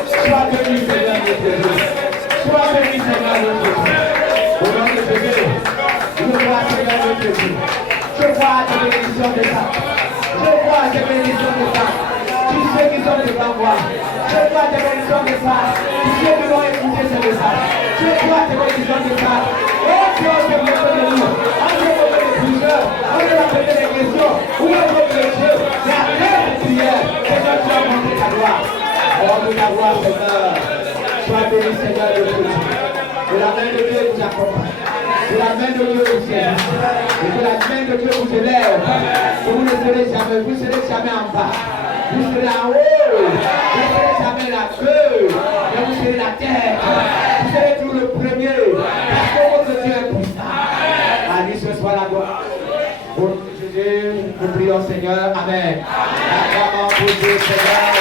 Sois béni, Seigneur, notre Dieu. Sois béni, Seigneur, notre Dieu. Au nom de Jésus, je vois, Seigneur, notre Dieu. Je vois tes bénédictions de ça. Je vois tes bénédictions de ça. Tous ceux qui sont devant moi. Je vois tes bénédictions de ça. Tous ceux qui vont écouter ce message. Je vois tes bénédictions de ça. Oh Dieu, je me de nous. Entre vos prières, entre la poser des questions. Où est votre Dieu? C'est à terre de prière. Seigneur, tu as montré ta gloire. Oh, de ta gloire, Seigneur. Sois béni, Seigneur, de Dieu. Que la main de Dieu vous accompagne. Que la main de Dieu vous service. Et que la main de Dieu vous élève. Que vous ne serez jamais en bas. Vous serez en haut. Vous ne serez jamais la queue. Mais vous serez la tête. Vous serez tout le premier. Parce que votre Dieu est puissant. À lui ce soit la gloire. Au nom de Jésus, nous prions Seigneur. Amen. Acclamons pour Dieu, Seigneur.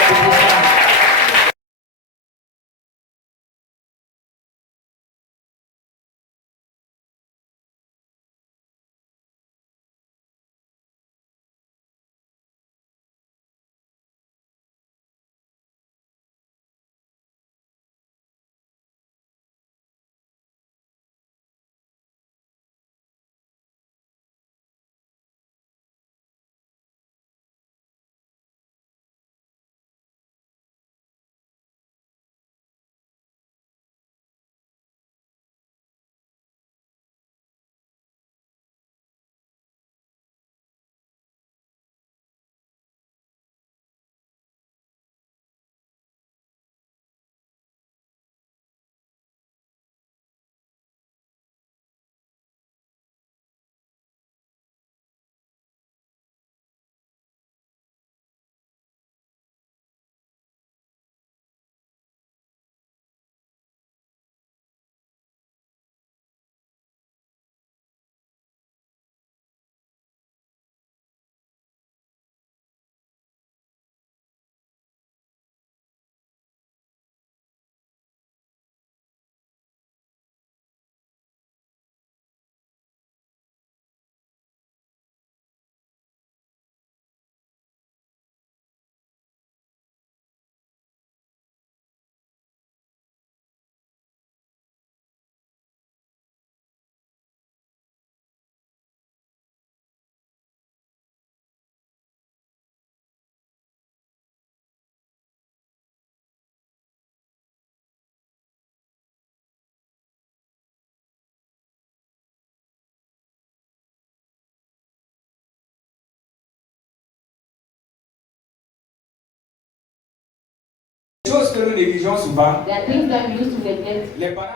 Choses que nous négligeons souvent. There are things that we used to neglect. Les parents